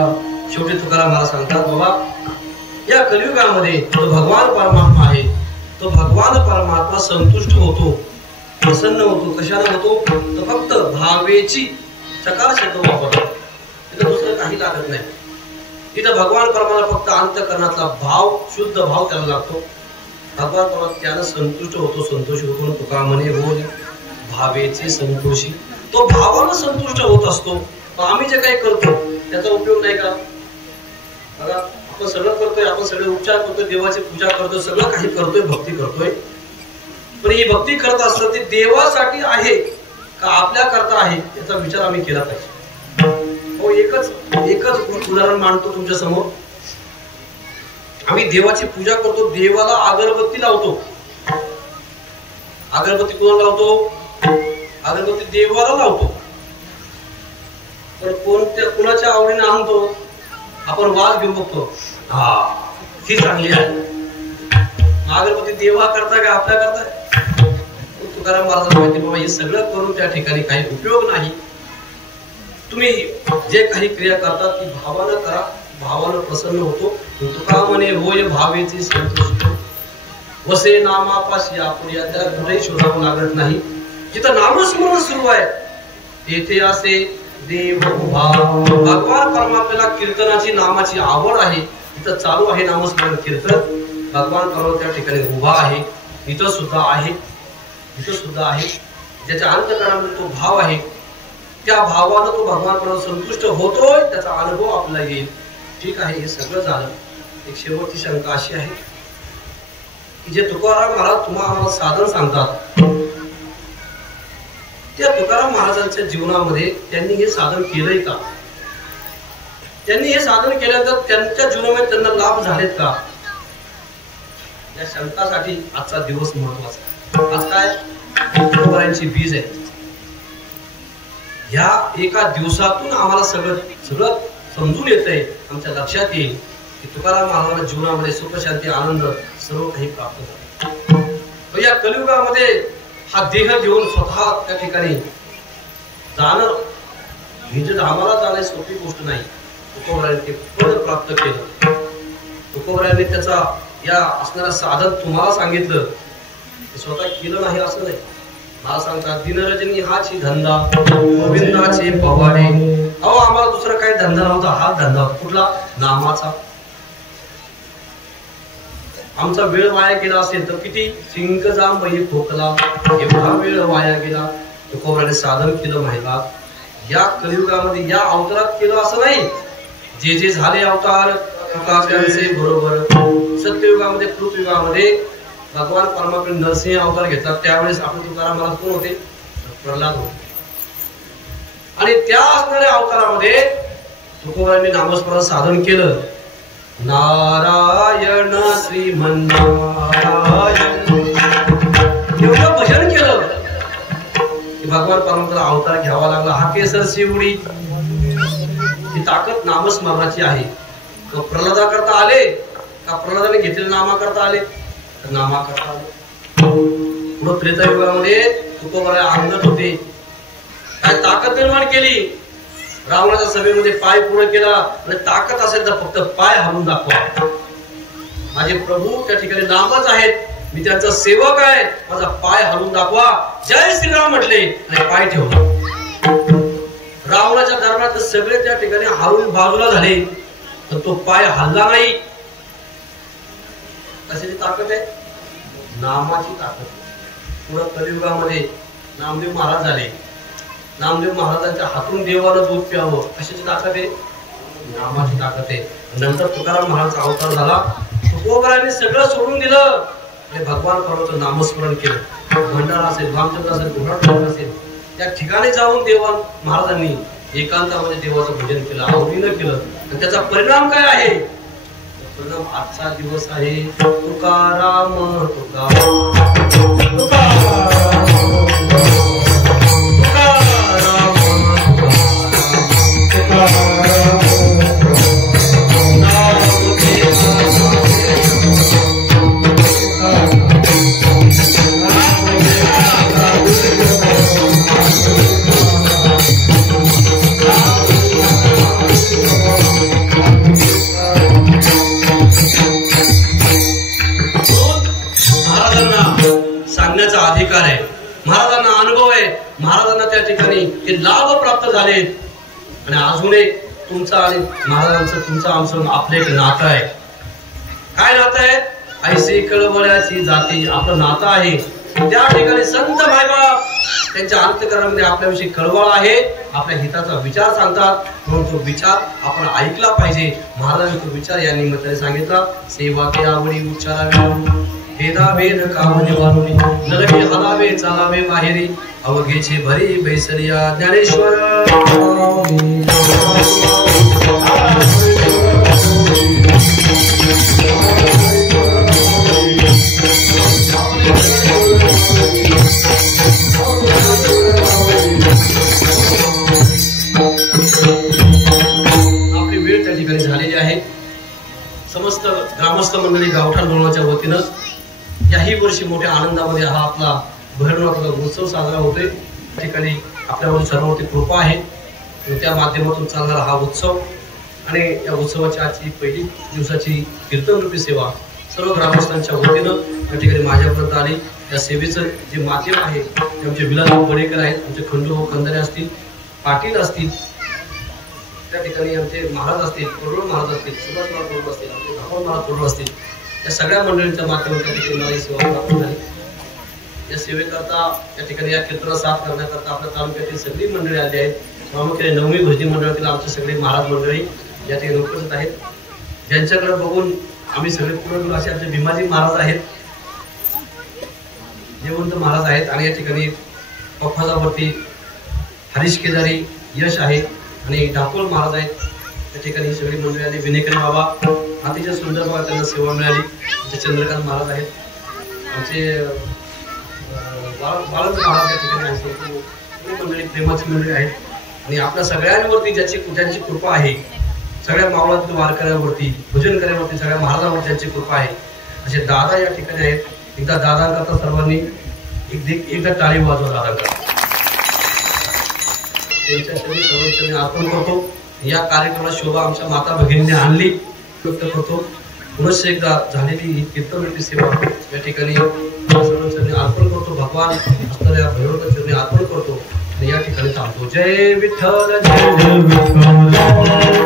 शेवटी तुकाराम मला सांगतात, बाबा या कलियुगामध्ये तो भगवान परमात्मा आहे, तो भगवान परमात्मा संतुष्ट होतो, प्रसन्न होतो. कशाने होतो? तर फक्त भावेची चकार शब्द वापरतो, तिथं दुसरं काही लागत नाही. तिथं भगवान परमात्मा फक्त अंतःकरणातला भाव, शुद्ध भाव त्याला लागतो. भगवान परमात्मा त्यानं संतुष्ट होतो, संतोषी होतो. तुका म्हणे हो भावेचे संतोषी. तो भावानं संतुष्ट होत असतो. पण आम्ही जे काही करतो त्याचा उपयोग नाही का? बघा, आपण सगळं करतोय, आपण सगळे उपचार करतोय, देवाची पूजा करतोय, सगळं काही करतोय, भक्ती करतोय. पण ही भक्ती करत असताना ती देवासाठी आहे का आपल्या करता आहे याचा विचार आम्ही केला पाहिजे. हो, एकच उदाहरण मांडतो तुमच्या समोर. आम्ही देवाची पूजा करतो, देवाला अगरबत्ती लावतो. अगरबत्ती कोणाला लावतो? अगरबत्ती देवाला लावतो. तर कुणाच्या आवडीने आणतो? आपण वाज घेऊन बघतो, हा ही चांगली आहे. अगरबत्ती देवा करता का आपल्या करताय? तुकाराम महाराज माहिती, बाबा हे सगळं करून त्या ठिकाणी काही उपयोग नाही. तुम्ही जे काही क्रिया करतात ती भावानं करा, भावानं प्रसन्न होतो. तुका म्हणे होय भावेची संतुष्ट. वसे नामापाशी आपुडिया. त्याला कुठेही शोधावं लागत नाही. जिथं नामस्मरण सुरू आहे तेथे असे देव उभा. भगवान परमात्म्याला कीर्तनाची नामाची आवड आहे, तिथं चालू आहे नामस्मरण कीर्तन. भगवान परमात्मा त्या ठिकाणी उभा आहे, इथं सुद्धा आहे, इथं सुद्धा आहे. ज्याच्या अंतःकरणामध्ये तो भाव आहे, त्या भावानं तो भगवान परमात्मा संतुष्ट होतोय, त्याचा अनुभव आपल्याला येईल. ठीक आहे, हे सगळं झालं. एक शेवटची शंका अशी आहे की जे तुकाराम महाराज आम्हाला साधन सांगतात, त्या तुकाराम महाराजांच्या जीवनामध्ये त्यांनी हे साधन केलंय का? त्यांनी हे साधन केल्यानंतर त्यांच्या जीवनामध्ये त्यांना लाभ झालेत का? या शंकासाठी आजचा दिवस महत्वाचा. आज काय तुकोबारायांची बीज आहे. या एका दिवसातून आम्हाला सगळं समजून येतंय, आमच्या लक्षात येईल की तुकाराम महाराजांच्या जीवनामध्ये सुख, शांती, आनंद सर्व काही प्राप्त झालं. या कलियुगामध्ये हा देह घेऊन स्वतः त्या ठिकाणी जाणं म्हणजे आम्हाला जाणे सोपी गोष्ट नाही. तुकोबारायांनी ते पद प्राप्त केलं. तुकोबारायांनी त्याचा या असणारं साधन तुम्हाला सांगितलं, स्वतः केलं नाही असं नाही. मला सांगतात दिनरजनी हाची धंदा, गोविंदाचे पवाडे. अहो, आम्हाला दुसरा काही धंदा नव्हता, हा धंदा कुठला? नामाचा. आमचा वेळ वाया गेला असेल तर किती सिंक जांभई खोकला, एवढा वेळ वाया गेला. तुकोबाराने साधन केलं महिला. या कलियुगामध्ये या अवतारात केलं असं नाही. जे जे झाले अवतार तुकाचे बरोबर. सत्ययुगामध्ये, कृतयुगामध्ये भगवान परमात्मा नरसिंह अवतार घेतला, त्यावेळेस आपण तुकाराम महाराज कोण होते? प्रल्हाद होते. आणि त्या असणाऱ्या अवतारामध्ये तुकोबारांनी नामस्मरण साधन केलं. नारायण श्रीमन्नारायण एवढं भजन केलं की भगवान परमात्म्याला अवतार घ्यावा लागला. हा केसर शिवडी. ही ताकद नामस्मरणाची आहे. प्रल्हादा करता आले का प्रल्हादाने घेतलेल्या नामा करता आले? तर नामा करता आले. पुढे त्रेतायुगामध्ये तुकोबारा अंगत होते. काय ताकद निर्माण केली? रावणाच्या सभेमध्ये पाय पुढे केला. आणि ताकद असेल तर फक्त पाय हलवून दाखवा. माझे प्रभू त्या ठिकाणी नामच आहेत, मी त्यांचा सेवक आहे, माझा पाय हलवून दाखवा. जय श्रीराम म्हटले आणि पाय ठेवला. रावणाच्या दरबारात सगळे त्या ठिकाणी हलवून बाजूला झाले, तर तो पाय हलला नाही. कशाची ताकद आहे? नामाची ताकद. पुढे कलियुगामध्ये नामदेव महाराज झाले. नामदेव महाराजांच्या हातून देवाला दूध प्यावं. कशाची ताकद आहे? नामाची ताकद आहे. नंतर तुकाराम महाराजचा अवतार झाला. तुकोबारांनी सगळं सोडून दिलं आणि भगवान परमात्म्याचं नामस्मरण केलं. भंडारा असेल, रामचंद्र असेल, गुहाळ असेल, त्या ठिकाणी जाऊन देवा महाराजांनी एकांतामध्ये देवाचं भजन केलं, आवडीनं केलं. आणि त्याचा परिणाम काय आहे? परिणाम आजचा दिवस आहे. तुकाराम तुकाराम झालेत आणि अजूनही तुमचं आणि महाराजांचं तुमचं आमचं आपलं एक नातं आहे. काय नातं आहे? ऐशी कळवळ्याची जाती आपलं नातं आहे. त्या ठिकाणी संत मायबाप त्यांच्या अंतःकरणामध्ये आपल्याविषयी कळवळ आहे, आपल्या हिताचा विचार सांगतात, म्हणून तो विचार आपण ऐकला पाहिजे. महाराजांनी तो विचार या निमित्ताने सांगितला. सेवा के आवडी उच्चारावे, भेदा भेद कामने वारुणी, नरके हलावे चालावे बाहेरी, अवघेचे भरी बैसरिया ज्ञानेश्वर. आपली वेळ त्या ठिकाणी झालेली आहे. समस्त ग्रामस्थ मंडळी गावठाण बोलण्याच्या वतीनं याही वर्षी मोठ्या आनंदामध्ये हा आपला भैरवनाथाचा उत्सव साजरा होतोय. त्या ठिकाणी आपल्यावर सर्ववरती कृपा आहे, त्या माध्यमातून चालणारा हा उत्सव आणि या उत्सवाची आजची पहिली दिवसाची कीर्तनरूपी सेवा सर्व ग्रामस्थांच्या वतीनं या ठिकाणी माझ्यापर्यंत आली. या सेवेचं जे माध्यम आहे ते आमचे विलासभाऊ बडेकर आहेत, आमचे खंडूभाऊ खंदारे असतील, पाटील असतील, त्या ठिकाणी आमचे महाराज असतील, कोरडू महाराज असतील, सुभाष महाराज कोरडू असतील, आमचे धामण महाराज कोरडू असतील, या सगळ्या मंडळींच्या माध्यमातून त्या ठिकाणी मला ही सेवा प्राप्त झाली. या सेवेकरता या ठिकाणी या कीर्तनाला साथ करण्याकरता आपल्या तालुक्यातील सगळी मंडळी आली आहेत. प्रामुख्याने नवमी भजनी मंडळातील आमचे सगळे महाराज मंडळी या ठिकाणी उपस्थित आहेत, ज्यांच्याकडे बघून आम्ही सगळे पूर्ण असे आमचे भीमाजी महाराज आहेत, जेवंत महाराज आहेत, आणि या ठिकाणी पप्पाजावरती हरीश केदारी यश आहे आणि डाकोल महाराज आहेत. त्या ठिकाणी सगळी मंडळी आली. विनेकरी बाबा अतिशय सुंदर बाबा त्यांना सेवा मिळाली. आमचे चंद्रकांत महाराज आहेत, आमचे बाळंत महाराज या ठिकाणी मंडळी प्रेमाची मंडळी आहेत. आणि आपल्या सगळ्यांवरती ज्यांची कृपा आहे, सगळ्या मावळातील वारकऱ्यांवरती, भजन करण्यावरती, सगळ्या महाराजांवरती ज्यांची कृपा आहे, असे दादा या ठिकाणी आहेत. एकदा दादांकरता सर्वांनी एकदा टाळी वाजवा दादांकरता. त्यांच्या सर्वांच्या अर्पण करतो. या कार्यक्रमाला शोभा आमच्या माता भगिनीने आणली व्यक्त करतो. पुनश्च एकदा झालेली ही कीर्तनरूपी सेवा या ठिकाणी सर्वांच्या अर्पण करतो. भगवान असणाऱ्या भैरवनाथांच्या अर्पण करतो आणि या ठिकाणी थांबतो. जय विठ्ठल, जय विठ्ठल.